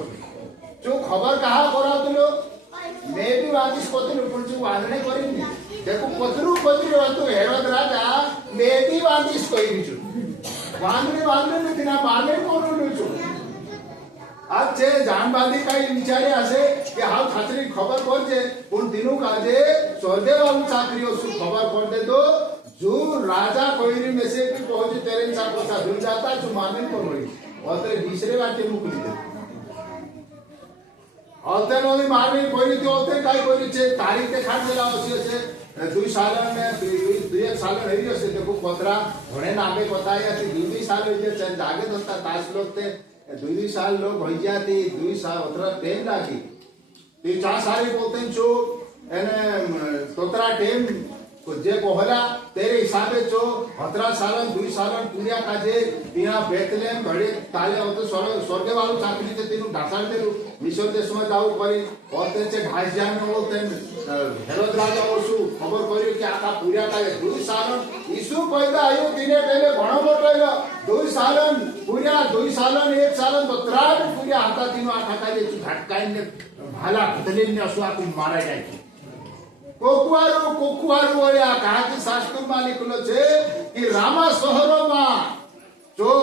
जो खबर कहा करा तुलो मैं भी वादिस पोतनु पुंचु वादने करिनी देखो पतरू होतो हेरोद राजा मैं भी वादिस कोई छु वांदने में तिना मारने कोण छु आज छे जानबादी काही विचारे असे कि हाव खात्री खबर पड़जे पण तीनू काजे स्वर्गे वालू चाकरीओ सु खबर पड़ते तो जो राजा कोईरी में से भी पहुंच तेरे साथ सा जुल जाता जो मारने को मरी और तेरे दूसरे वाटे मुकली दे और तेरे वाली मारने कोई तो होते काय कोई छे तारीख के खाट देला होसी छे 2 साल में 2 साल रही जसे देखो पत्रा घणे नामे बताया कि 2 साल जे जागे दोस्ता तास लोग ते 2 साल लोग होई जाती 2 साल उतरा टेम लागी ते 4 साल बोलते छो एने तोतरा टेम जे कोहला तेरे हिसाबे जो 17 साल 2 साल पूरिया काजे बिना बेतलेम घड़े ताले होते स्वर्ग वालू चाकरी ते तीनू ढासाल देलू मिशर देश में जाऊ करी और ते भाई जान होते हेरोद राजा ओसु खबर करियो कि आका पूरिया काजे 2 साल यीशु पैदा आयो दिने पहले घणो मोटो 2 साल पूरिया 2 साल 1 साल तो त्राड पूरिया हाता तीनू आका काजे झटकाईने भाला बदलीने असु आकु मारा जाय कोकुआरू वाले कहा कि शास्त्र में लिखलो छे कि रामा शहर में जो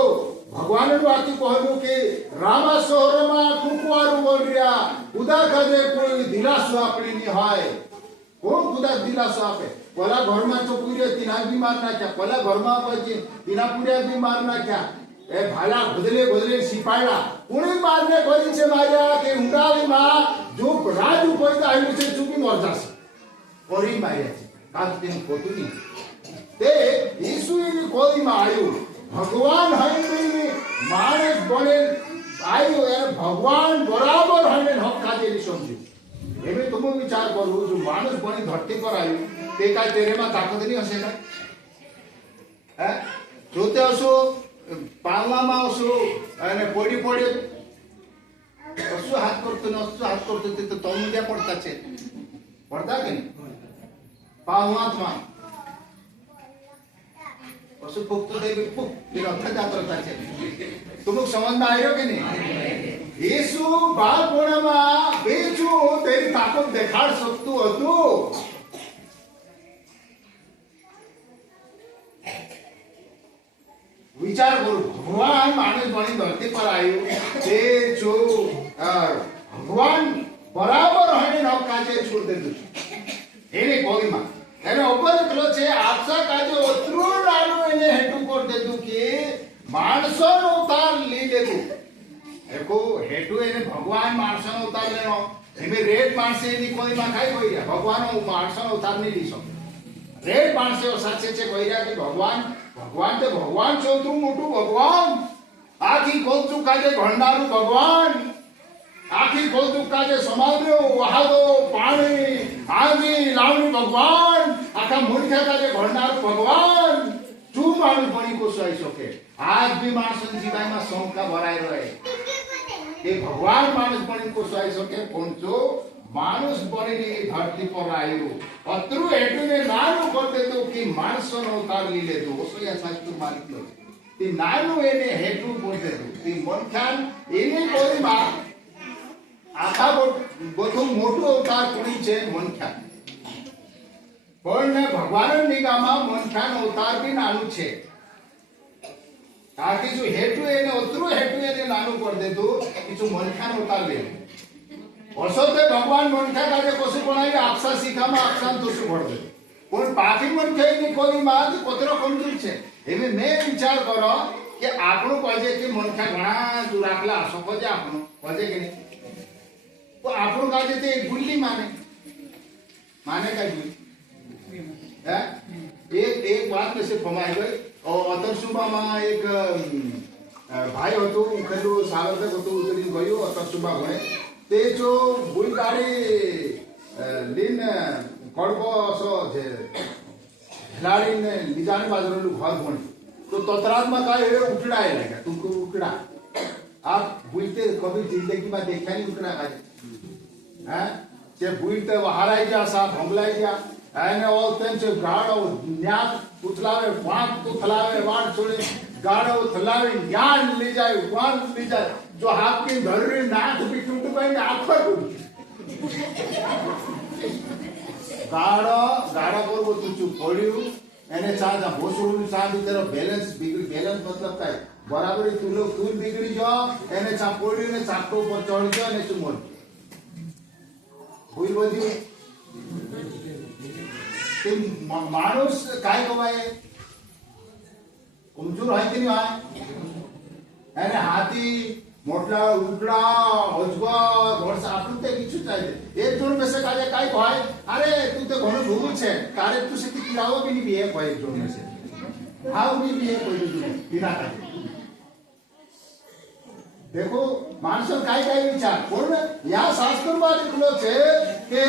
भगवान वाती कहलु कि रामा शहर में कोकुआरू बोल रिया खुदा कदे कोई दिलासो आपणी नहीं हाय कोण खुदा दिलासो आपे पला घर में तो पूरे तीना बीमार ना क्या पला घर में पछी तीना पूरे बीमार ना क्या ए भाला बदले सिपायला कोणी मारने कोणी छे मार्या के उंडाली मां जो राजू पैदा आयु छे चुकी मर जासे कोरी मारिया काज दिन कोतुनी ते यीशु नी कोई मारियो भगवान हईनी मानस बने आयो यार भगवान बराबर हने हक काजे नी समझो एवं तुम विचार करू जो माणूस बनी धरती पर आयु ते काय तेरे में ताकत नहीं हसे का जो ते असो पालना में असो અને પડી પડી असो हाथ करतो ते तो तुम क्या पड़ता छे पड़ता के नहीं पालनात में असो फुकतो दे फुक फिर अथ जात रहता छे तुम समझ में आयो के नहीं यीशु बालपणमा बेचू तेरी ताकत देखाड़ सकतु हतु विचार करो भगवान मानस बनी धरती पर आयु ते जो भगवान बराबर हने न काजे छोड़ दे दु एने कोई मा एने ऊपर कलो छे आपसा काजे ओतरू नानु एने हेटू कर दे दु के मानसो नो उतार ली ले दु एको हेटू एने भगवान मानसो नो उतार लेनो एमे रेड मानसे एनी कोई मा काई कोई भगवान मानसो नो उतार नहीं लीसो रेड मानसे साचे छे कोई कि भगवान तो भगवान छो तू मोटू भगवान आखी खोल तू काजे भंडारू भगवान आखी खोल तू काजे समुद्र वहादो पानी आगी लावणी भगवान आखा मूर्खा काजे भंडारू भगवान तू माणूस बनी को सही सके आज भी माणसन जीवाय में शंका भराई रहे कि भगवान माणूस बनी को सही सके पहुंचो मानुष बनी धरती पर आयु अत्रु हेटू ने नानु कर दे तो कि मानसो नो उतार ली ले तो ओसो या साचु मालिक लो ती नानु एने हेटू बोल दे तो ती मनखान एने कोई मा आखा बोथु मोटो उतार कोणी छे मनखान पण ने भगवान निगामा मनखान उतार भी नानु छे ताकि जो हेटू एने अत्रु हेटू एने नानु कर दे तो कि जो मनखान उतार ले असते भगवान मनखा काजे कसु बनाई आपसा सीखा में आपसा दोषु पड़ दे पण पापी मनखे ની કોઈ માત કોતરો કમજોર છે એમે મે વિચાર કરો કે આપણો કહે કે मनखा ઘણા દુરાકલા સકો જે આપણો કહે કે નહીં તો આપણો કાજે તે ભૂલી माने का भूली है एक बात में से फमाई गई और अतर सुबह में एक भाई હતો ઉખેલો સાગર હતો ઉતરી ગયો અतर સુબહ ગણે ते जो बुई गाड़ी लिन कड़को सो जे खिलाड़ी ने लिजाने बाजार लोग घर बने तो ततरात में काय है उकड़ा है लगा तुमको उकड़ा आप बुईते कभी जिंदगी में देखा नहीं उकड़ा का हैं जे बुईते वहाराई जा सा भंगलाई जा एने और तेन से गाड़ो न्याक उथलावे वाक उथलावे वाण छोड़े गाड़ो उथलावे ज्ञान ले जाए वाण ले जाए जो हाथ की धररी नाक भी टूट गई आंखों टूट गाड़ो गाड़ा पर वो तुझे पड़ियो एने चाह जा भोसड़ू चाह भी तेरा बैलेंस बिगड़ी बैलेंस मतलब क्या है बराबर तू लोग तू बिगड़ी जाओ एने चाह पड़ियो ने चाको पर चढ़ जाओ ने तू मर भूल बोलियो तुम मानुष काय कमाए कमजोर है कि नहीं है एने हाथी मोटला उकड़ा अजगर घोड़सा आपन ते किछु चाहिए एक जोन में से काजे काय कहय अरे तू तो घणो भूगु छे कारे तू से किराओ भी नहीं भी है कोई जोन में से हाउ भी है कोई जोन बिना काजे देखो मानसन काय काय विचार कोण या शास्त्र में लिखलो छे के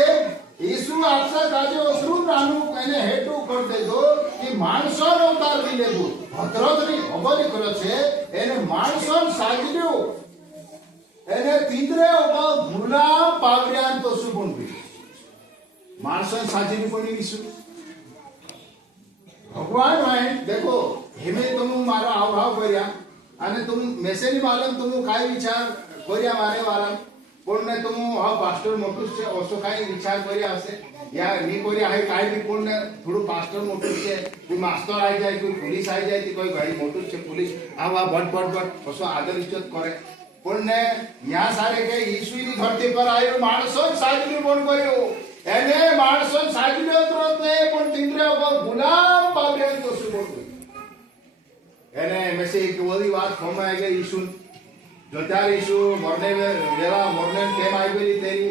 यीशु आपसा काजे ओसरु नानु कने हेटू कर दे दो कि मानसन अवतार दी ले दो भद्रतरी अबली करो छे एने मानसन साजल्यो एने तींद्रे ओबा गुलाम पावरियान तो सुबुन भी मानसन साजली बनी यीशु भगवान है देखो हेमे तुम मारो आवभाव करिया અને तुम मेसेनी मालम तुम काय विचार करिया मारे वाला कोण ने तुम हा पास्टर मोटूस छे ओसो काय विचार करिया हसे या नी करिया है काय भी कोण ने थोडो पास्टर मोटूस छे कोई मास्टर आई जाय कोई पुलिस आई जाय ती कोई गाड़ी मोटूस छे पुलिस आवा बट ओसो आदर इज्जत करे कोण ने या सारे के यीशु नी धरती पर आयो माणसो साजली बन गयो एने माणसो साजली तुरंत ने पण तिंद्रे गुलाम पावरे तो सुबोल एने में से एक वही बात फॉर्म आ गया यीशु जो त्यार यीशु मरने वेला मरने केम आई गई तेरी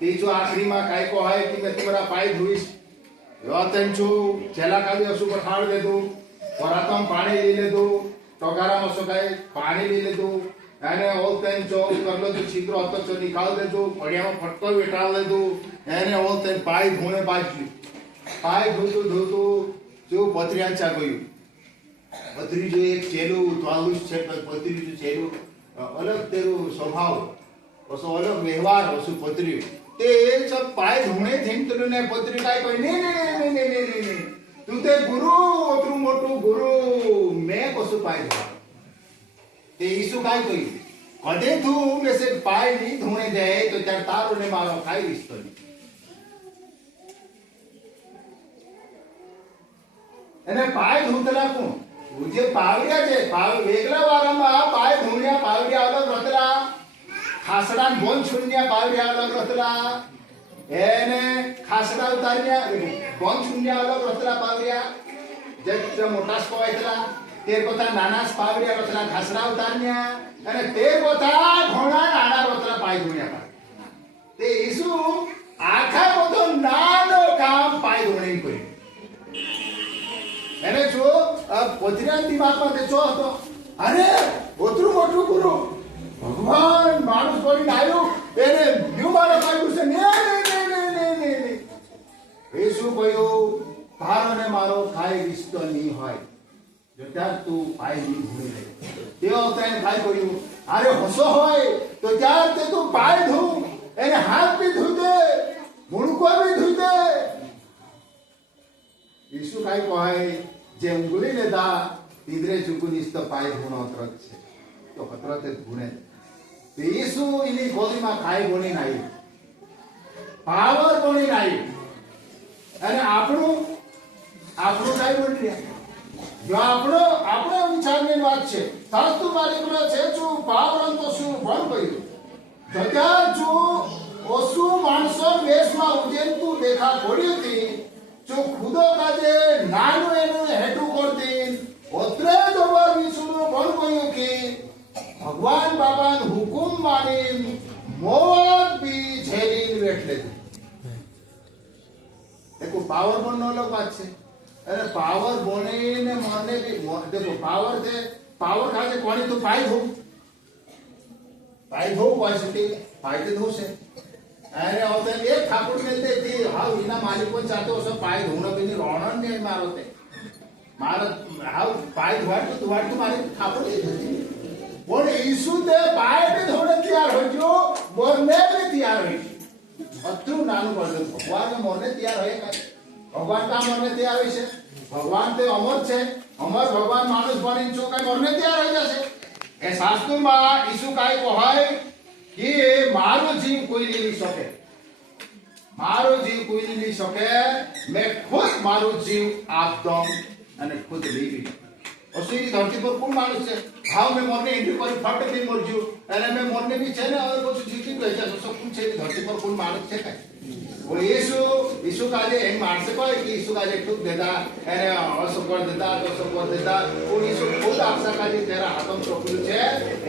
तीजो आखिरी में काय को है कि मैं तुम्हारा पाई धुईस योतेंचु चेला का भी असु पठाड़ दे दो परातम पानी ले ले दो टोगारा मसो काय पानी ले ले दो એને ઓલતેન ચો કરલો તો છિદ્ર હતો ચો નિકાલ દે દો પડિયામાં ફટકો વેટાળ દે દો એને ઓલતેન પાય ધોણે બાજ્યું પાય ધોતું ધોતું જો પથરિયાંચા ગયું પથરી જો એક ચેલું દ્વાલુસ છે પથરી જો ચેલું अलग तेरो स्वभाव असो अलग व्यवहार असो पत्री ते सब पाय धुणे थेम तुने ने पत्री काय कोई ने ने ने ने ने ने तू ते गुरु ओतरू मोटू गुरु मैं कसो पाय धुवा ते ईसु काय कोई कदे तू मेसे पाय नी धुणे दे तो त्यार तारो ने मारो काय रिश्तो नी એને પાય ધૂતલા કોણ જે પાવડિયા છે પાવ વેગલા વારામાં પાય ધૂણ્યા પાવડિયા અલગ રતલા ખાસડા બોન છુન્યા પાવડિયા અલગ રતલા એને ખાસડા ઉતાર્યા બોન છુન્યા अलग રતલા પાવડિયા જે મોટા સ્કોયતલા તેર કોતા નાનાસ પાવડિયા રતલા ખાસડા ઉતાર્યા અને તેર કોતા ઘોણા નાના રતલા પાય ધૂણ્યા તે ઈસુ આખા બધો નાનો કામ પાય ધૂણી કરી એને જો પોતરિયાન દિમાગમાં તે જો હતો અરે ઓતરું મોટું ગુરુ ભગવાન માણસ કોઈને આવ્યું એને ન્યુ મારો કાઢ્યું છે ને ને ને ને ને ને એ શું કહ્યું તારો ને મારો કાંઈ રિશ્તો નહીં હોય જો ત્યાં તું પાય નહીં ધૂણી લે તેઓ તેને કાંઈ કહ્યું અરે હસો હોય તો ત્યાં તે તું પાય ધૂ એને હાથ બી ધોઈ દે મુણકો બી ધોઈ દે ઈસુ કાંઈ કહે જે ઉંગલી લેતા તીંદરે ચૂકુનીસ તો પાય ધૂણો અતરત છે તો અતરત ધૂણે ઈસુ એની ગોદીમાં કાંઈ ભણી નાઈ પાવર ભણી નાઈ અને આપણું કાંઈ ભણી જો આપણો વિચારની વાત છે શાસ્તુ માલિકનો છે શું પાવર તો શું ભણ કર્યું જગ્યા જો ઓસુ માણસો વેશમાં ઉજેલતું દેખા પડી હતી जो खुदो काजे नानु एनु हेटू करतीन ओत्रे दोबर विसुनु कोण कोयो की भगवान बाबान हुकुम मानीन मोत भी झेलीन बैठले देखो पावर बननो लोग बात छे अरे पावर बने ने मरने भी देखो पावर काजे कोणी तो पाय धो वासती पाय धो से अरे होते एक ठाकुर मिलते थी हाउ इना मालिक को चाहते हो सब पाय धोना भी नहीं रोणन नहीं मारोते मारो हाउ पाय धुवाड़ तो मालिक ठाकुर देते बोले यीशु दे पाय भी धोने तैयार हो जो मरने भी तैयार हो अत्रु नानु बोल भगवान ने मरने तैयार होए का भगवान का मरने तैयार होई छे भगवान ते अमर छे अमर भगवान मानुष बनी छो का मरने तैयार हो जासे ए शास्त्र में यीशु काई कहाय कि मारो जीव कोई नहीं सके मारो जीव कोई नहीं सके मैं खुद मारो जीव आप दम અને ખુદ લેવી ઓસી ધરતી પર કોણ માણસ છે હાવ મે મોરને એન્ટ્રી કરી ફટ દે મર જો અને મે મોરને બી છે ને હવે બધું જીતી ગઈ છે તો કોણ છે ધરતી પર કોણ માણસ છે કાઈ वो यीशु काजे एक माणसे कोय की यीशु काजे खूप देता अरे असो कर देता तो सब कर देता वो यीशु खुद आपसा काजे तेरा हातम चोकलू छे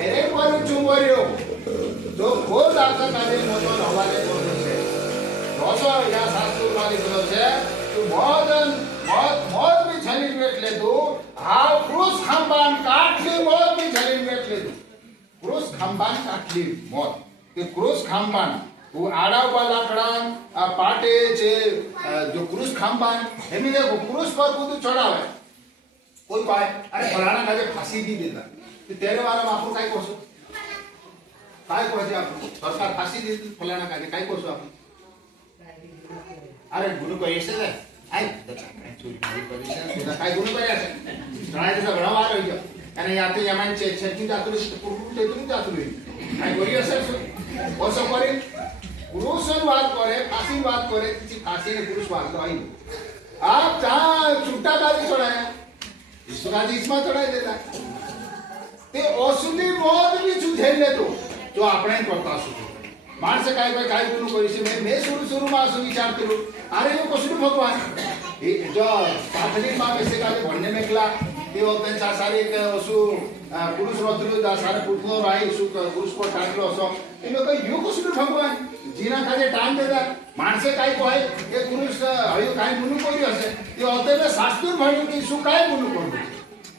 एरे कोण चुंबर्यो जो खुद आपसा काजे मोतन हवाले करू छे दोसो या शास्त्र वाली बोलो छे तू मौत भी छली वेट ले तू हाव क्रूस खंबान काटली मौत भी छली वेट ले तू क्रूस खंबान काटली मौत ते क्रूस खंबान वो आड़ा हुआ लाकड़ा पाटे छे जो क्रूस खांबान एमी देखो क्रूस पर बुदू चढ़ावे कोई पाए अरे फलाना काजे फांसी दी देता तो तेरे वाला में आपको काय कोसो काय कोसे आप सरकार फांसी दी फलाना काजे काय कोसो आप अरे गुरु को ऐसे है आई चोरी करी છે काय गुरु को ऐसे ट्राई तो बड़ा वार हो गया અને याते यमन छे छेती जातुरी पुरु ते तुम जातुरी काय करी असेल ओसो करे पुरुषवाद करे फांसीवाद करे किसी फांसी ने पुरुषवाद तो आई आप जहां छुट्टा काजी छोड़ाया इसको काजी इसमें छोड़ाई देता ते ओसुली मौत भी झूठे ले तो जो આપણે કરતા છું માણસે કાઈ ગુનું કરી છે મે શુરુ માં શું વિચાર કર્યો અરે એ કશું ભગવાન એ જો પાથરી માં બેસે કાલે ભણને મેકલા તે વખતે સારી કે ઓસુ પુરુષ રતલું દા સારે પુરુષનો રાઈ સુ પુરુષ પર ટાંકલો છો એ લોકો યો કશું ભગવાન जीना खाजे टाइम देता माणसे काय कोय ए पुरुष हयो काय गुनु कोरी हसे ते होते में शास्त्र भण્યું કે શું काय गुनु कोरू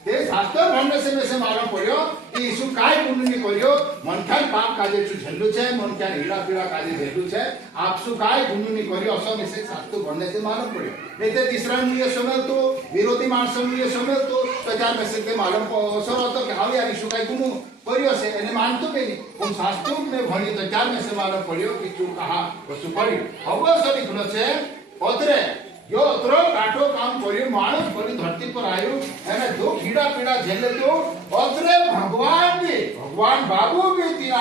ते शास्त्र भंड से मालूम पड़ियो कि यीशु काय गुणनी करियो मनखान पाप काजे छु झेलु छे मनखान हीड़ा पीड़ा काजे झेलु छे आपसु काय गुणनी करियो असो में से शास्त्र भंड से मालूम पड़ियो नहीं ते तीसरा मुये समय तो विरोधी मानस मुये समय तो चार में से मालूम असर तो कि हाउ यार यीशु काय गुण करियो से एने मानतो बेनी उन शास्त्र में भणी तो चार में से मालूम पड़ियो कि तू कहा वसु पड़ी अवश्य लिखनो छे ओतरे यो अतरो काटो काम करियो मानुष बड़ी धरती पर आयो एने जो कीड़ा पीड़ा झेले तो अतरे भगवान बाबू भी तीना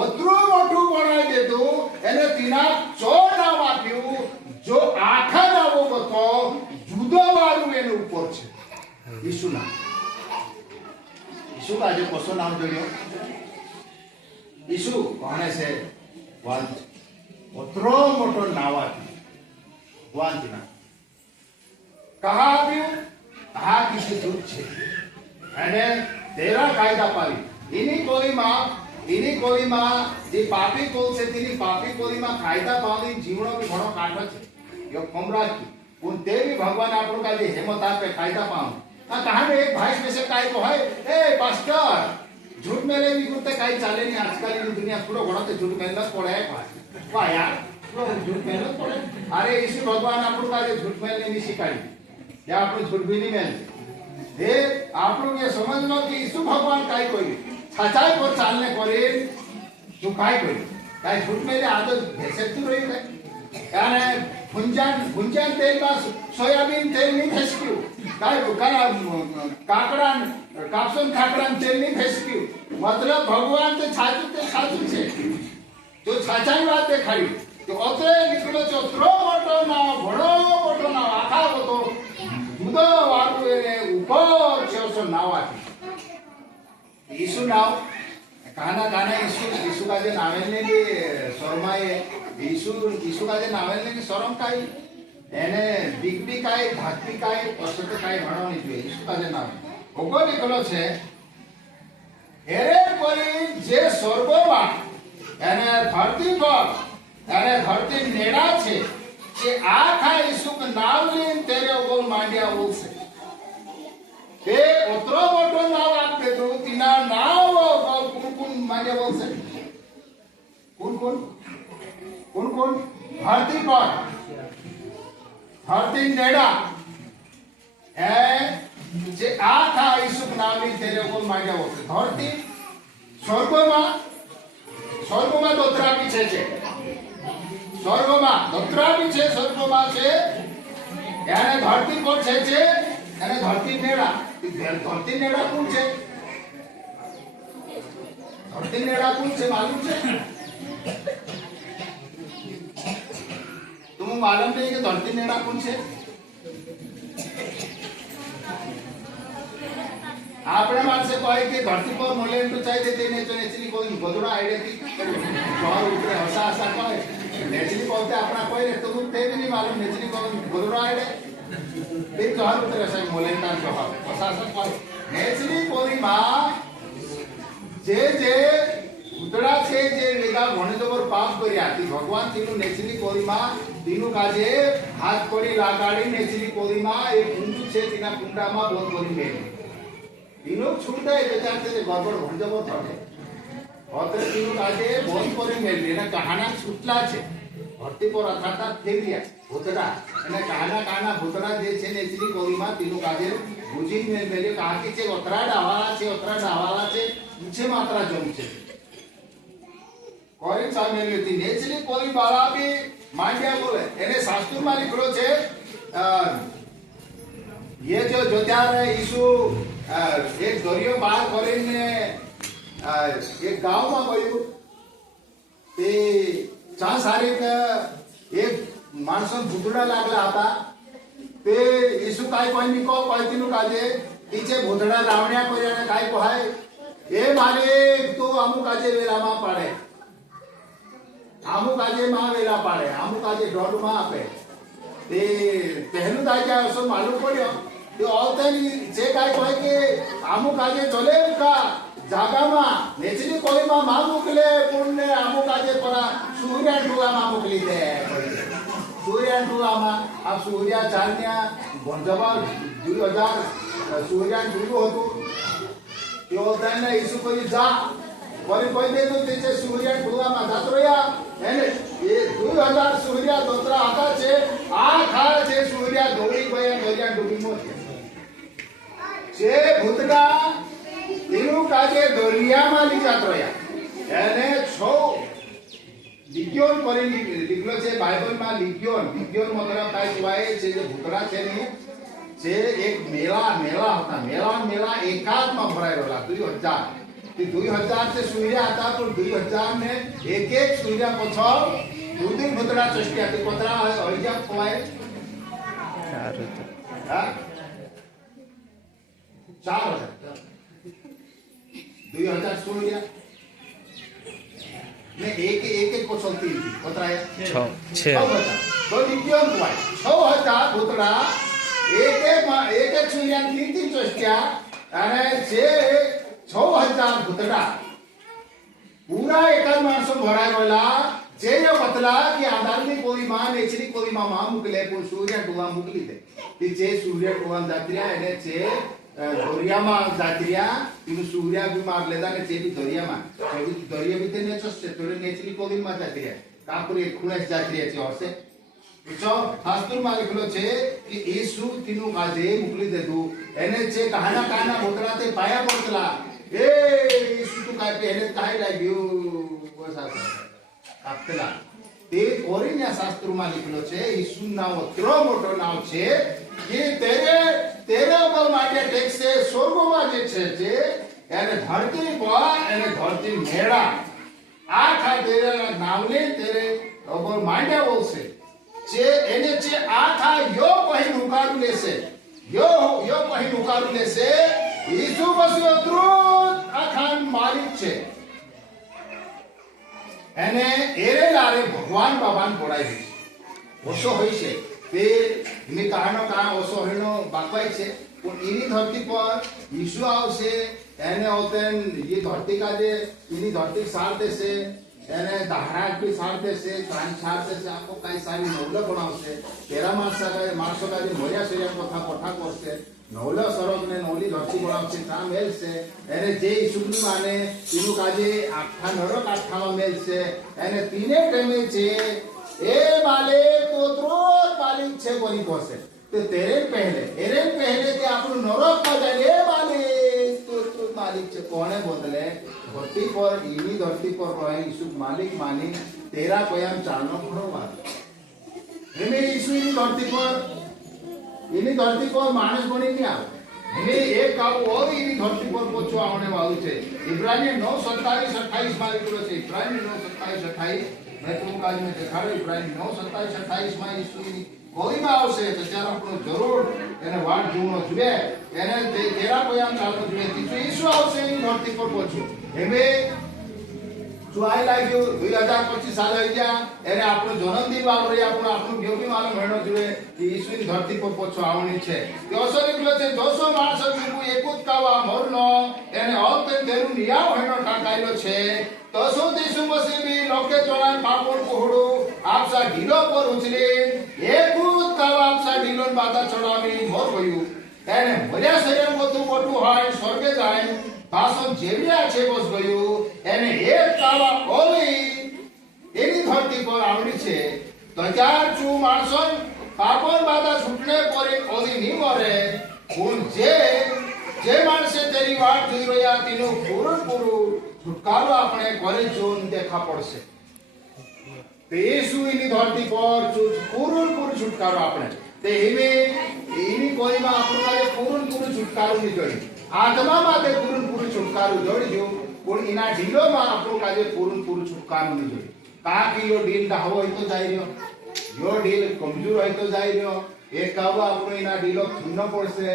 अतरो मोटू बनाई दे दो एने तीना चोर नाम आप्યું जो आखा नावो बतो जुदो वाळू एने ऊपर छे यीशु नाम यीशु का जो कसो नाम जोड़ियो यीशु कहने से अतरो मोटो नाव आप्યું वांतिना कहा भी कहा किसी दुख छे अने तेरा कायदा पाली इनी कोली मां जे पापी कोल से तिनी पापी कोली मां कायदा पाली जीवनो भी घणो काटो छे यो कमरा की उन देवी भगवान आपन का जे हिम्मत आपे कायदा पाऊं आ कहां एक भाई में से काय को है ए पास्टर झूठ मेरे भी कुत्ते काय चाले नहीं आजकल की दुनिया पूरा घणो ते झूठ मेलना पड़े है वाह यार झूठ मेहनत पड़े अरे इसी भगवान आपको का झूठ मेलने नहीं सिखाई या आपको झूठ भी नहीं मेलते हे आप लोग ये समझ लो कि यीशु भगवान काय कोई सच्चाई पर चालने करे जो काय कोई काय झूठ मेले आदत भेसे तू रही है यानी भुंजान तेल का सोयाबीन तेल नहीं फेंक्यू काय करा काकड़ान कापसन खाकड़ान तेल नहीं फेंक्यू मतलब भगवान तो छाछू छे जो छाछाई बात देखाई तो अतरे निकलो चोत्रो मोटो ना बड़ो मोटो ना आखा तो जुदो वाळू एने ऊपर छेसो नाव आती यीशु नाव काना यीशु का जे नावेलने भी शर्माए यीशु का जे नावेलने भी शरम काय एने बिगबी काय धाकबी काय असते काय घणो नहीं जोई यीशु का जे नाव ओगो निकलो छे एरे परी जे स्वर्गमा एने धरती पर अरे धरती नेड़ा छे कि आखा यीशु के नाम लेन तेरे ओगल मांडिया बोलसे ते ओतरो मोटो नाव आपे तो तीना नाव कुन मांडिया बोलसे कुन धरती पर धरती नेड़ा है जे आखा यीशु के नाम लेन तेरे ओगल मांडिया बोलसे धरती स्वर्गमा दोतरा पीछे छे स्वर्गમાં દત્રા બી છે સ્વર્ગમાં છે એને ધરતી પર છે એને ધરતી નેડા કોણ છે ધરતી નેડા કોણ છે मालूम છે तुम मालूम नहीं कि धरती नेड़ा कौन છે આપણે માણસે કહે કે ધરતી પર મોલેન તો ચાઈ દેતે ને તો નેચલી કોઈ બદુડા આઈડિયા થી જોર ઉતરે હસા કહે नेचली बोलते अपना कोई रे तो ते भी नहीं मालूम नेचली कौन बोलरा है एक जोहर उतर ऐसा मोलेंटा जोहर प्रशासन कोई नेचली कोरी मां जे उतरा छे जे लेगा घणे जबर पाप करी आती भगवान तीनु नेचली कोरी मां तीनु काजे हाथ कोरी लागाड़ी नेचली कोरी मां एक कुंडू छे तीना कुंडा मां बोल कोरी में तीनु छूट दे बेचार से गड़बड़ घणे जबर थके और तीनु काजे बोल कोरी में लेना कहाना छूटला छे धरती पर अथाता फेरिया भूतड़ा અને કાના ભૂતડા જે છે ને એચલી કોરીમાં તીનું કાજે ભુજી મેલે કहा કે છે ઓતરા ડાવાલા છે ઊંચે માત્રા જમ છે કોરી સામે લેતી નેચલી કોરી બાળા બી માંડ્યા બોલે એને શાસ્ત્રમાં લખ્યો છે ये जो जोत्यार यीशु एक दरियो पार કરીને एक गांव में गयो ते चा सारीक एक माणसन भूतड़ा लागला आता ते यीशु काय कोणी को पायतीनु काजे तिचे भूतड़ा लावण्या कर्याने काय कोहाय ए मालिक तू आमु काजे वेला मा पाडे आमु काजे मा वेला पाडे आमु काजे डोड मा आपे ते पहलू दाजा असो मालूम पड्यो ते ऑलतेनी जे काय कोय के आमु काजे चले का जागा मा नेचली कोई मा मा मुकले पुण्य आमु काजे परा सूर्य टुला मा मुकली दे सूर्य टुला मा अब सूर्य चान्या बंजबा 2000 सूर्यान જોયું હતું તેઓ તેને ઈસુ કોઈ જા વળી કોઈ દે તો તે સૂર્યાન ભૂવામાં જાતો રહ્યા એને એ 2000 સૂર્યા દોતરા હતા છે આ ખા છે સૂર્યા દોડી ગયા દોરિયા ડૂબી નો છે ભૂતડા તેનું કાજે દોરિયામાં લીજાતો રહ્યા એને છો લિગ્યોન કરી લીધલો છે બાઇબલમાં લિગ્યોન મતલબ કાઈ કહેવાય છે જે ભૂતડા છે ને જે એક મેળા હતા મેળા એકાદમાં ભરાયેલા 2000 તે 2000 से सूर्य आता तो 2000 ने एक सूर्य पछो दूधी भूतड़ा सृष्टि आती कोतरा होइजा कोय 2000 सूर्य ने एक को चलती थी कोतरा 6 तो विज्ञान कोय 6000 भूतड़ा एक सूर्य तीन सृष्टिया અને જે 6000 ભૂતડા પૂરા એકાદ માણસો ભરાયેલા જે બતલા કે આધારની કોઈમાં નેચરી કોઈમાં માં મુકલે પણ સૂર્ય ટુવા મુકલી દે કે જે સૂર્ય ટુવા જાત્રિયા એને જે દરિયામાં જાત્રિયા ઈનું સૂર્ય બી માર લેતા ને જે બી દરિયામાં દરિયા બી તે નેચસ છે તો નેચરી કોઈમાં જાત્રિયા કાપરે ખૂણે જાત્રિયા છે હશે જો શાસ્ત્રમાં લખેલો છે કે ઈસુ તીનું કાજે મુકલી દેતું એને જે કહાના ભૂતડા તે પાયા પડતલા એ ઈસુ તું કાઈ પહેલે કાઈ લાગ્યું બસ આપતલા તે કોરિન્યા શાસ્ત્રમાં લખેલો છે ઈસુ નામ એટલો મોટો નામ છે કે તેરે ઉપર માટે ટેક્સ છે સ્વર્ગમાં જે છે એને ધરતી પર એને ધરતી મેળા આ ખા તેરે નામને તેરે ઉપર માંડ્યા બોલશે જે એને જે આ ખા યો કહી ઉકાળી લેશે યો કહી ઉકાળી લેશે ઈસુ મસીહ ત્રુત અખાન માલિક છે એને એરે લારે ભગવાન બાબાન બોલાઈ છે ઓસો હોય છે તે ની કાનો ઓસો હોયનો બાકવાય છે પણ એની ધરતી પર ઈસુ આવશે એને ઓતેન ये धरती का जे इनी धरती सार देसे એને ધારા की सार देसे કાન સાર દેસે આપકો કાઈ સારી નવલો બનાવશે તેરા માણસો કા જે મોરિયા સરિયા કોઠા કરશે નવલો સરગ ને નવલી ધરતી બનાવશે કા મેલશે એને જે ઈસુની માને ઈનું કાજે આખા નરક આખામાં મેલશે એને તીને ટાઈમે છે એ માલે પોત્રોત માલિક છે કોની પાસે તો તેરે પહેલે કે આપણું નરક માં જાય એ માલિક તો માલિક છે કોણે બોલે ધરતી પર ઈની ધરતી પર રહે ઈસુ માલિક માની તેરા કોયામ ચાલનો ખરો વાત એને ઈસુ ઈની ધરતી પર માણસ બની નહીં આવે એને એક કાવ ઓર ઈની ધરતી પર પહોંચવા આવને વાળું છે ઇબ્રાની 9:27-28 માં લખેલું છે ઇબ્રાની 9:27-28 मैं तुमको आज में दिखाड़ो इब्राहिम 9:27-28 માં ઈસુ કોઈમાં આવશે તો ત્યારે આપણો જરૂર એને વાટ જોવાનો જોઈએ એને તેરા કોયામ ચાલનો જોઈએ તો ઈસુ આવશે એની ધરતી પર પહોંચો એમે જો આઈ લાગ્યો 2025 સાલ આવી ગયા એને આપણો જન્મદિન વાળો રે આપણું યોગી માનો મહિનો જોઈએ કે ઈસુની ધરતી પર પહોંચો આવવાની છે તેઓસો નીકળ્યો છે 200 માણસો જીવું એકુત કાવા મોરનો એને ઓલતેન દેરું નિયા મહિનો ટાકાયેલો છે તો શું ઈસુ મસીહ બી લોકે ચોળાન પાપોડ કોહડો આપસા ઢીલો પર ઉછલી એકુત કાવા આપસા ઢીલોન બાધા ચડાવી મોર ગયું એને ભર્યા શરીર બધું મોટું હોય સ્વર્ગે જાય ભાષણ જેવિયા છે બસ ગયું એને એક કાવા ઓલી એની ધરતી પર આવડી છે તો ચાર ચુ માણસો પાપોન બાધા છૂટને પરે ઓલી ની મરે પણ જે માણસે તેની વાટ જોઈ રહ્યા તેનું પૂરું છુટકારો આપણે ઘરે જોન દેખા પડશે તે ઈસુ એની ધરતી પર પૂરું છુટકારો આપણે તે એની કોઈમાં આપણું કાલે પૂરું છુટકારો ની જોઈ આત્મા માટે પૂરું છુટકારો જોડજો પણ એના ઢીલોમાં આપણું કાજે પૂરું છુટકારો ની જોઈ કા કે યો ઢીલ ડાહો હોય તો જાય રહ્યો યો ઢીલ કમજોર હોય તો જાય રહ્યો એક કાવા આપણું એના ઢીલો ખુન્નો પડશે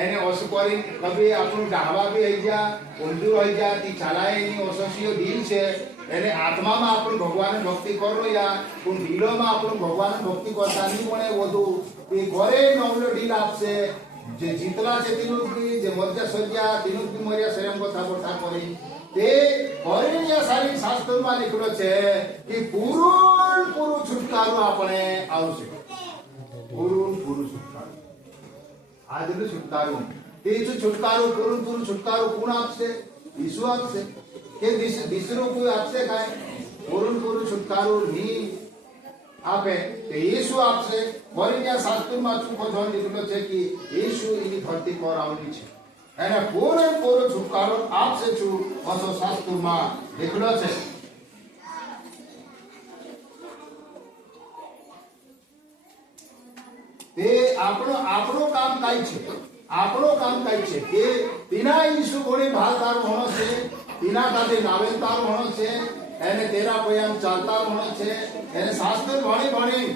એને ઓછું કરી કભી આપણું ડાહવા બી હઈ જા કમજોર હઈ જા તી ચાલાય એની ઓછોસીઓ ઢીલ છે એને આત્મામાં આપણું ભગવાન ભક્તિ કરો યા પણ ઢીલોમાં આપણું ભગવાન ભક્તિ કરતા નહીં મળે વધુ એ ઘરે નવલો ઢીલ આપશે જે જીતલા છે તેનું બી જે મજા સર્જા તેનું બી મર્યા સ્વયં কথা કરી તે ઘરેની સારી શાસ્ત્રમાં લખેલો છે કે પૂરું છુટકારો આપણે આવશે પૂરું છુટકારો આજનું છુટકારો ઈસુ છુટકારો પૂરું છુટકારો કોણ આપશે? ઈસુ આપશે કે દીસરો કોઈ આપશે? કાંઈ પૂરું છુટકારો નહીં આપે તો ઈસુ આપશે. વળી ત્યાં શાસ્ત્રમાં ચોખ્ખો જોવા નીકળ્યો છે કે ઈસુ એની ધરતી પર આવવાની છે એને પૂરો છુટકારો આપશે છું અસો શાસ્ત્રમાં નીકળ્યો છે. તે આપણો કામ કાંઈ છે? આપણો કામ કાંઈ છે કે તેના ઈસુ કોણે ભાલતારો હોણો છે, તેના કાતે નાવેલતારો હોણો છે, એને તેરા પયામ ચાલતારો હોણો છે, એને શાસ્ત્ર ભણી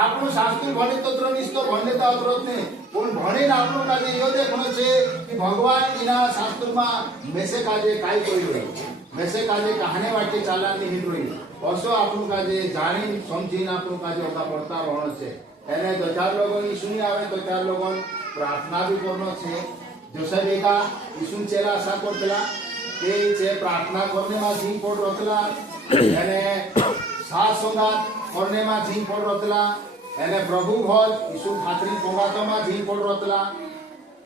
આપણું શાસ્ત્ર ભણી તો નિસ્તો ભણતા અતરત ને પણ ભણીને આપણું કાજે એવો દેખણો છે કે ભગવાન એના શાસ્ત્રમાં મેસે કાજે કાંઈ કોઈ હોય મેસે કાજે કહાને વાટે ચાલવાની નહીં રોઈ ઓસો આપણું કાજે જાણી સમજીને આપણું કાજે ઓકા પડતા હોણો છે. એને દો ચાર લોકો ઈસુ નહીં આવે તો ચાર લોકો પ્રાર્થના બી કરનો છે. જોસેફ એકા ઈસુ ચેલા આશા કરતલા કે છે પ્રાર્થના કરને માં જી પડ રોતલા એને સાત સંગાત કરને માં જી પડ રોતલા એને પ્રભુ ભોજ ઈસુ ખાતરી પોગાતો માં જી પડ રોતલા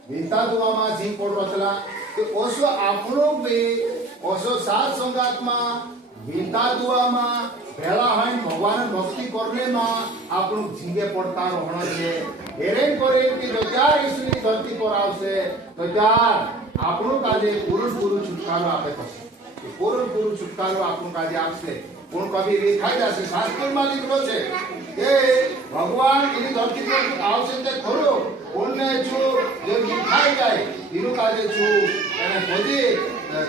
વિનતા दुआ માં જી પડ રોતલા તો ઓસો આપણો બે ઓસો સાત સંગાત માં વિનતા दुआ માં પહેલા હોય ભગવાન ભક્તિ કરને માં આપણું જીંગે પડતા હોણો છે. હેરેન કરે કે જો ચાર ઈસુની ધરતી પર આવશે તો ચાર આપણું કાજે પૂરું છુટકારો આપે થશે. પૂરું છુટકારો આપણું કાજે આપશે. કોણ કવિ દેખાઈ જશે શાસ્ત્રમાં લીધો છે કે ભગવાન એની ધરતી પર આવશે તે ખરો કોણને છો જે દેખાઈ જાય એનું કાજે છું એને બધી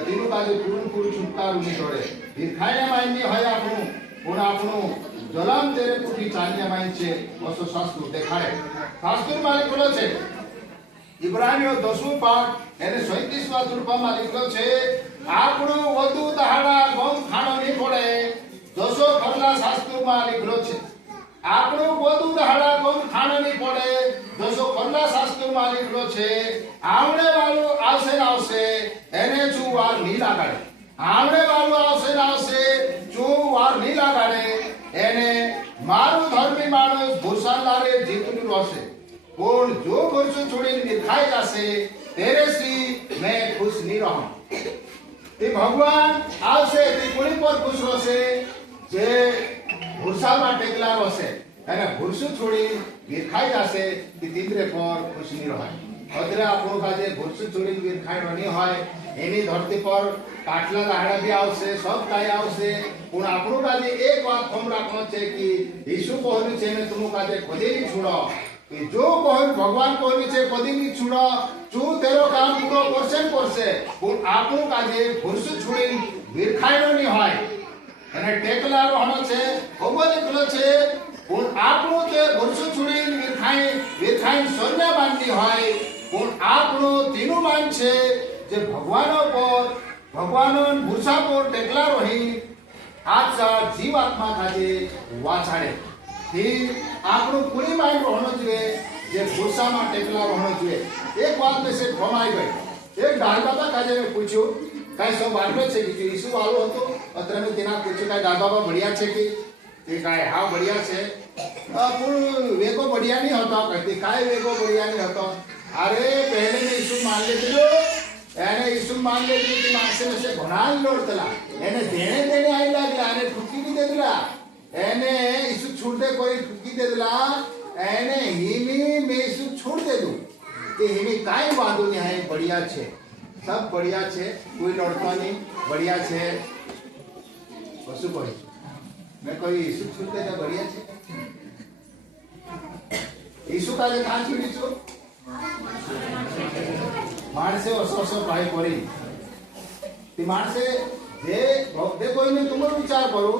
તેનું કાજે પૂરું છુટકારો નહીં જોડે દેખાઈને માન્ય હોય આપણું પણ આપણું જલમ તેરે પુઠી ચાન્ય માય છે ઓસો શાસ્ત્ર દેખાડે. શાસ્ત્રમાં લીધો છે ઇબ્રાનીઓ 10મું પાઠ એને 37મા રૂપમાં લીધો છે આપણું વધુ દહાડા ગમ ખાણો નહીં પડે. 200 ખરલા શાસ્ત્રમાં લીધો છે આપણું વધુ દહાડા ગમ ખાણો નહીં પડે. 200 ખરલા શાસ્ત્રમાં લીધો છે આવણે વાળું આવશે એને છું વાર નહીં લાગાડે. આવણે વાળું આવશે છું વાર નહીં લાગાડે. એને મારું ધર્મી માણસ ભૂસાલારે જીતનું રહેશે પણ જો ભૂસો છોડીને નિર્ખાઈ જશે તેરે સી મેં ખુશ નહીં રહું. તે ભગવાન આવશે તે કોની પર ખુશ રહેશે? જે ભૂસામાં ટેકલા રહેશે અને ભૂસો છોડી નિર્ખાઈ જશે તે તીંદ્રે પર ખુશ નહીં રહે. અત્યારે આપણું કાજે ભૂસો છોડીને નિર્ખાઈ નહીં હોય એની ધરતી પર કાટલા દાડા બી આવશે સબ કાંઈ આવશે પણ આપણું કાજે એક વાત ફોમ રાખવાનો છે કે ઈસુ કહ્યું છે ને તું કાજે કદી નહીં છોડો કે જો કહ્યું ભગવાન કહ્યું છે કદી નહીં છોડો તું તેરો કામ પૂરો કરશે પણ આપણું કાજે ભૂસો છોડીને વિરખાયનો નહીં હોય અને ટેકલારો હનો છે ખબર નીકળો છે પણ આપણું જે ભૂસો છોડીને વિરખાઈ સોન્યા માનની હોય પણ આપણું તેનું માન છે જે ભગવાનો પર ભગવાનો ભૂસા પર ટેકલા રહી આજ જીવાત્મા કાજે વાછાડે થી આપણું પૂરી માઇન્ડ હોણો જોઈએ જે ભૂસામાં ટેકલા હોણો જોઈએ. એક વાત મેં से ફમાઈ ગઈ એક દાલ બાબા કાજે મેં પૂછ્યું કાંઈ સૌ વાંધો છે કે ઈસુ વાળો હતો અત્રે મેં તેના પૂછ્યું કાંઈ દાલ બાબા બઢિયા છે કે તે કાંઈ હા બઢિયા છે પણ વેગો બઢિયા નહીં હતો કહેતી કાંઈ વેગો બઢિયા નહીં હતો. અરે પહેલે મેં ઈસુ मान લીધું એને ઈસુ मान લીધું કે માણસે નશે ઘણા લોડતલા એને દેણે આવી લાગલા અને ઠુકી બી દેદલા એને ઈસુ છૂટે કોઈ ઠુકી દેદલા એને હિમી મેં ઈસુ છોડ દેદું કે હિમી કાંઈ વાંધો નહીં હા બઢિયા છે सब बढ़िया छे कोई लड़का नहीं बढ़िया छे वसु कोई मैं कोई ईसु छूटे तो बढ़िया छे ईसु का जे कहां छूटी छो माणसे असो पाई पड़ी ती माणसे जे देखो इने तुम विचार करो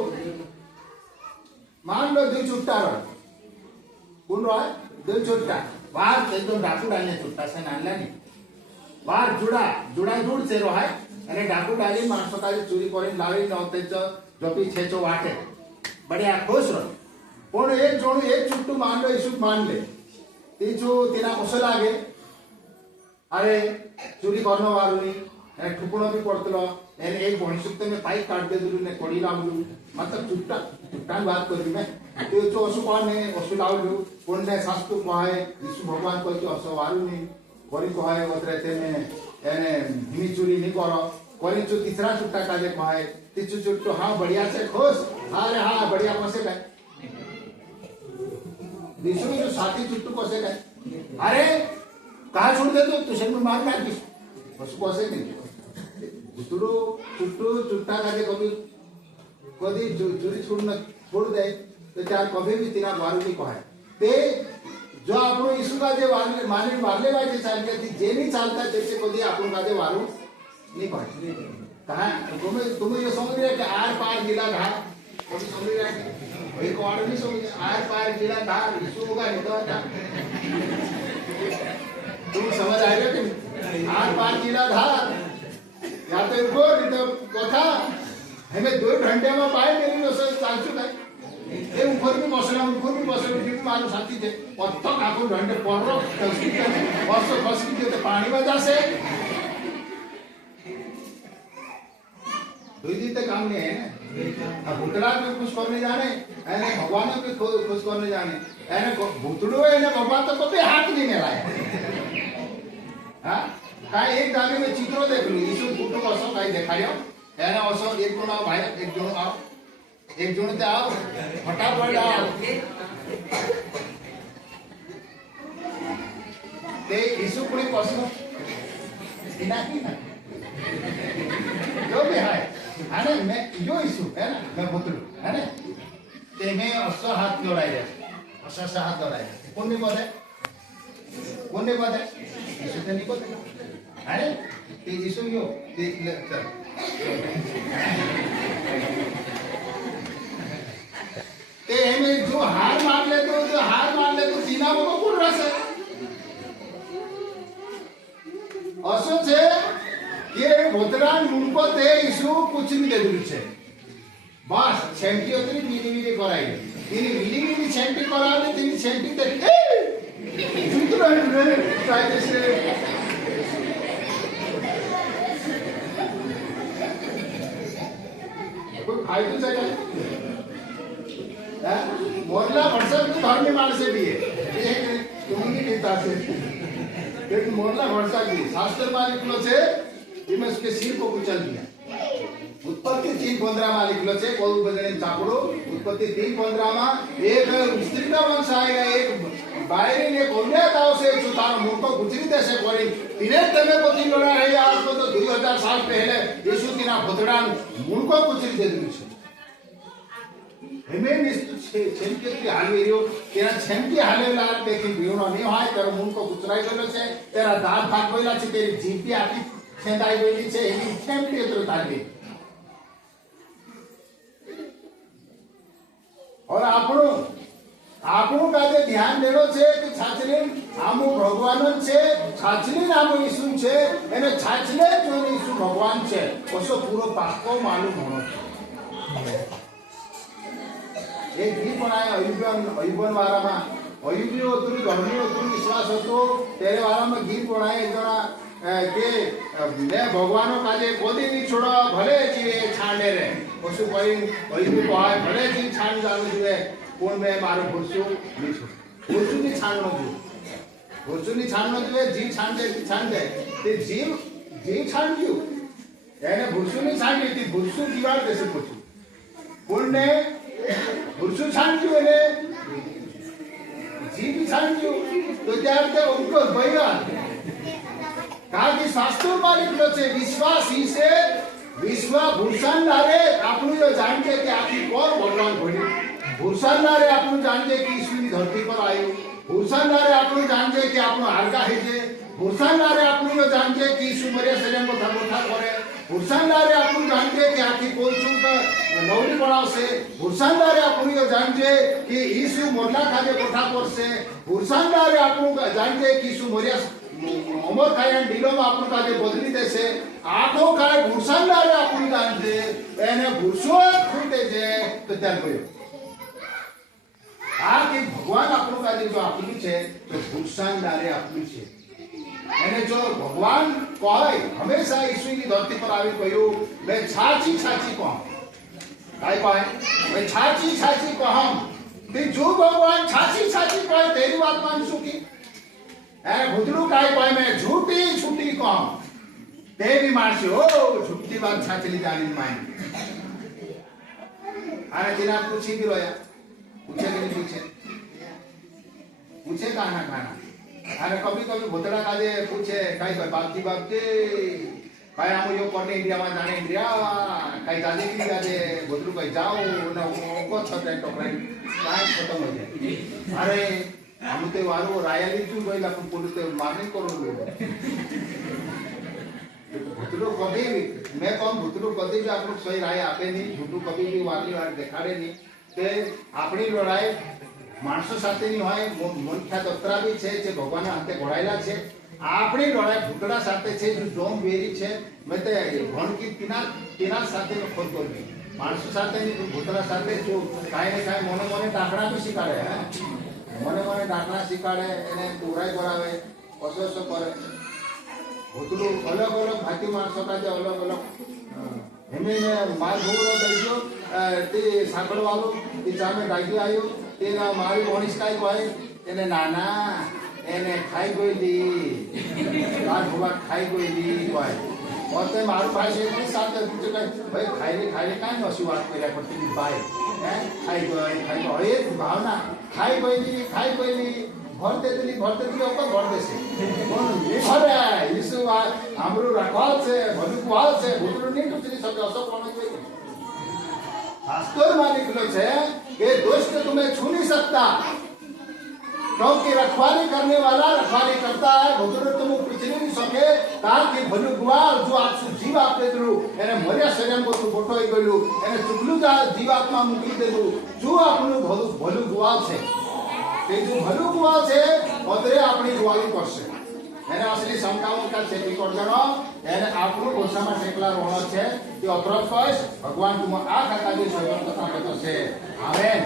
मान लो दिल छूटता रहो कौन रहा दिल छूटता बाहर एकदम डाकू डालने छूटता से नानला नहीं बार जुड़ा जुड़ से रहाय અને ડાકુ ડાલી માણસો કાજે ચોરી કરીને લાવી નહોતે જોપી છેચો વાટે બડ્યા ખુશ રહો પણ એક જોડું એક ચુટ્ટુ मान लो ઈસુ मान ले तीजो तेना ओसो लागे अरे चोरी करनो वाळू नी ए ठुकणो भी पडतलो एने एक भणसुक में पाइप काढ दे दुलू ने कोडी लावलू मतलब चुट्टा बात करली मैं तो जो ओसो कोण ने ओसो लावलू कोण ने सास्तू माय ईसु भगवान को तो ओसो वाळू नी कोरी कहे ओतरे तेने एने धीमी चूरी नहीं करो कोरी चू तीसरा चुट्टा काजे कहे तीसरा चुट्टो हाँ बढ़िया से खुश अरे हाँ बढ़िया कोसे कहे विष्णु जो साथी चुट्टू कोसे कहे अरे कहाँ छोड़ दे तो तुझे में मार डाल बस कोसे नहीं चुट्टू चुट्टू चुट्टा काजे कभी कभी चूरी छोड़ दे तो चार कभी भी तीना वारू नहीं कहे ते जो आपण यीशु का जे माने मारले बाजे चालते थी जे नहीं चालता त्याचे कधी आपण का जे वारू नहीं कहे कहा तुम्हें ये समझ रहे कि आर पार गिला घाट कभी समझ रहे एक और नहीं समझ आर पार गिला घाट यीशु का नहीं था तुम समझ आएगा कि आर पार गिला घाट या तो इनको नहीं तो कथा हमें 2 घंटे में पाए मेरी वैसे चाल चुका है ये ऊपर भी बसला फिर मालूम साथी थे और तक आपको घंटे पढ़ तो पानी में जा से 2 दिन तक काम नहीं है ना अब भूतड़ा भी कुछ करने जाने ऐने भगवान भी कुछ करने जाने ऐने भूतड़ो ऐने भगवान तो कभी हाथ नहीं मिलाया हाँ काई एक दागे में चित्रों देख लो यीशु भूतों को असो काई दिखायो ऐने असो एक जन आओ भाई एक जन आओ एक जन ते आओ फटाफट आओ ते यीशु पुरी कसो इना जो भी है ना मैं जो यीशु है ना मैं भूतड़ो है ना ते मैं असो हाथ जोड़ाई दे असो से हाथ जोड़ाई कौन नहीं बोले यीशु ते नहीं बोले अरे ते यीशु यो ते चल ते हमें जो हार मार ले तो सीना वो कौन रस है असो छे ये भोतरान मुनको ते यीशु कुछ नहीं दे दूँ छे बस छेंटी उतनी मीनी कराई तीनी मीनी छेंटी कराने तीनी छेंटी ते जुतरा रे ट्राई से कोई खाई तो चाहिए मोरला वर्षा तो धर्मी मानस भी है तुम नहीं कहता से लेकिन मोरला वर्षा की शास्त्र मालिक लो से इमे उसके सिर को कुचल दिया उत्पत्ति 3:15 मालिक लो से कोई बजने चापड़ो उत्पत्ति 3:15 में एक स्त्री का वंश आएगा एक बाहरी ने कोन्या ताओ से सुतार मुंह को गुजरी देशे कोरी तिने तमे को तीन लड़ा है आज को तो 2000 साल पहले यीशु तिना भुतड़ान मुंह को गुजरी दे दी छे हमें निश्चित छेमके की हालेरियो तेरा छेमके हालेला देखी बियोनो नहीं होय तेरा मुंह को गुजराई गलो छे तेरा दांत भाग गयला छे तेरी जीभ भी आखी छेंदाई गयली छे एनी छेमके तो ताली और આપણું કાજે ધ્યાન દેનો છે કે છાછલીન આમુ ભગવાન છે છાછલીન આમુ ઈસુ છે એને છાછલે જો ઈસુ ભગવાન છે ઓસો પૂરો પાકો માલુમ હોનો એક ગીત બનાય અયુબન વારામાં અયુબી હતું ધર્મી હતું વિશ્વાસ હતો તેરે વારામાં ગીત બનાય જણા કે મે ભગવાનો કાજે કોદી ની છોડો ભલે જીવે છાંડે રે ઓસો કોઈ અયુબી કહે ભલે જી છાંડ જાવું જોઈએ कोण में मारो भुरसू नहीं छोड़ भुरसू नहीं छानना जो जी छान दे ते जी छान क्यों यानी भुरसू नहीं छान ली थी भुरसू दीवार कैसे पूछू कोण ने भुरसू छान क्यों ने जी भी छान क्यों तो त्यार ते उनको बयान कहा कि शास्त्र मालिक लो से विश्वास ही से विश्वा भूषण लारे आपनु जो जानते कि आपकी कौन भगवान भोली भूषणनारे आपण जानते कि ईश्वरी धरती पर आयो भूषणनारे आपण जानते कि आपण हारका है जे भूषणनारे आपण जो जानते कि ईश्वर मरिया शरीर को धर्मथा करे भूषणनारे आपण जानते कि आखी कोई चूक नवरी बनाव से भूषणनारे आपण जो जानते कि ईश्वर मोरला खाजे कोठा पर से भूषणनारे आपण जानते कि ईश्वर मरिया अमर कायन ढीलो में आपण काजे बदली देसे आखो काय भूषणनारे आपण जानते एने भूषो खुटे जे तो त्यार कयो आ कि भगवान આપણું કાજે જો આપલું છે તો ભૂષણનારે આપલું છે અને જો ભગવાન કહે હંમેશા ઈશ્વરની ધરતી પર આવી કહ્યું મેં છાછી કહું કાઈ કહે મેં છાછી કહું તે જો ભગવાન છાછી કહે તેરી વાત માનશું કે अरे भूतरू काय कहे मैं झूठी छुट्टी कम ते भी मारसी हो झूठी बात छाचली जानी माई अरे जिना पूछी भी रोया पूछे कि नहीं पूछे कहाँ अरे कभी कभी भूतड़ा काजे पूछे कई बापजी कई हम यो करने इंडिया में जाने इंडिया कई जाने की जाने भूतरू कहीं जाओ ना को छते टोकरे काय खत्म हो जाए अरे हम तो वारो रायली तू गई ला पुलिस ते मारने करो भूतरू कभी भी मैं कौन भूतरू कभी भी आप लोग सही राय आपे नहीं झूठू कभी भी वाली वार देखाड़े नहीं ते अपनी लड़ाई माणसो સાથેની હોય મનખ્યા દત્રા બી છે જે ભગવાનના હાથે ઘોડાયેલા છે આપણી લડાઈ ભૂતડા સાથે છે જો ડોમ વેરી છે મેં તે ભણકી તિના સાથેનો ખોદ કરવી માણસો સાથેની ભૂતડા સાથે જો કાંઈ ને કાંઈ મને મને ડાકડા બી શીખાડે મને ડાકડા શીખાડે એને દોરાઈ કરાવે કસો કરે ભૂતડું અલગ અલગ ભાતી માણસો કાજે અલગ અલગ એમને માર ભૂરો દઈજો તે સાંકળવાળો તે સામે ડાગી આવ્યો तेरा मारी मोनिस काय कोय एने नाना एने खाई गोइली काल हुआ खाई गोइली कोय और ते मारू भाई से के साथ पूछे भाई खाई काय नसी बात कइला पड़ती भाई हैं खाई गई ए भावना खाई गोइली भरते दिली ऊपर भर देसे कोन अरे यीशु हमरो रखवाल से भलुकवाल से भूतरू नहीं तुझे सब असो कोन शास्त्र में लिखलो है कि दुष्ट तुम्हें छू नहीं सकता क्योंकि रखवाली करने वाला रखवाली करता है भूतरू तुम पिछले नहीं सके तार की भलु गुआल जो आप जीव आपने दिलु एने मर्या शरीर को तू बोटो ही गलु एने चुगलु जा जीवात्मा मुक्ति देलु जो आपनु भलु गुआल छे ते जो भलु गुआल छे ओतरे आपनी गुआली करसे एने असली संकामो का चेक कर जनो एने आपनु ओसामा टेकला रोणो छे कि अप्रफस भगवान तुम आ खाता जे स्वयं कथा करतो छे आमेन।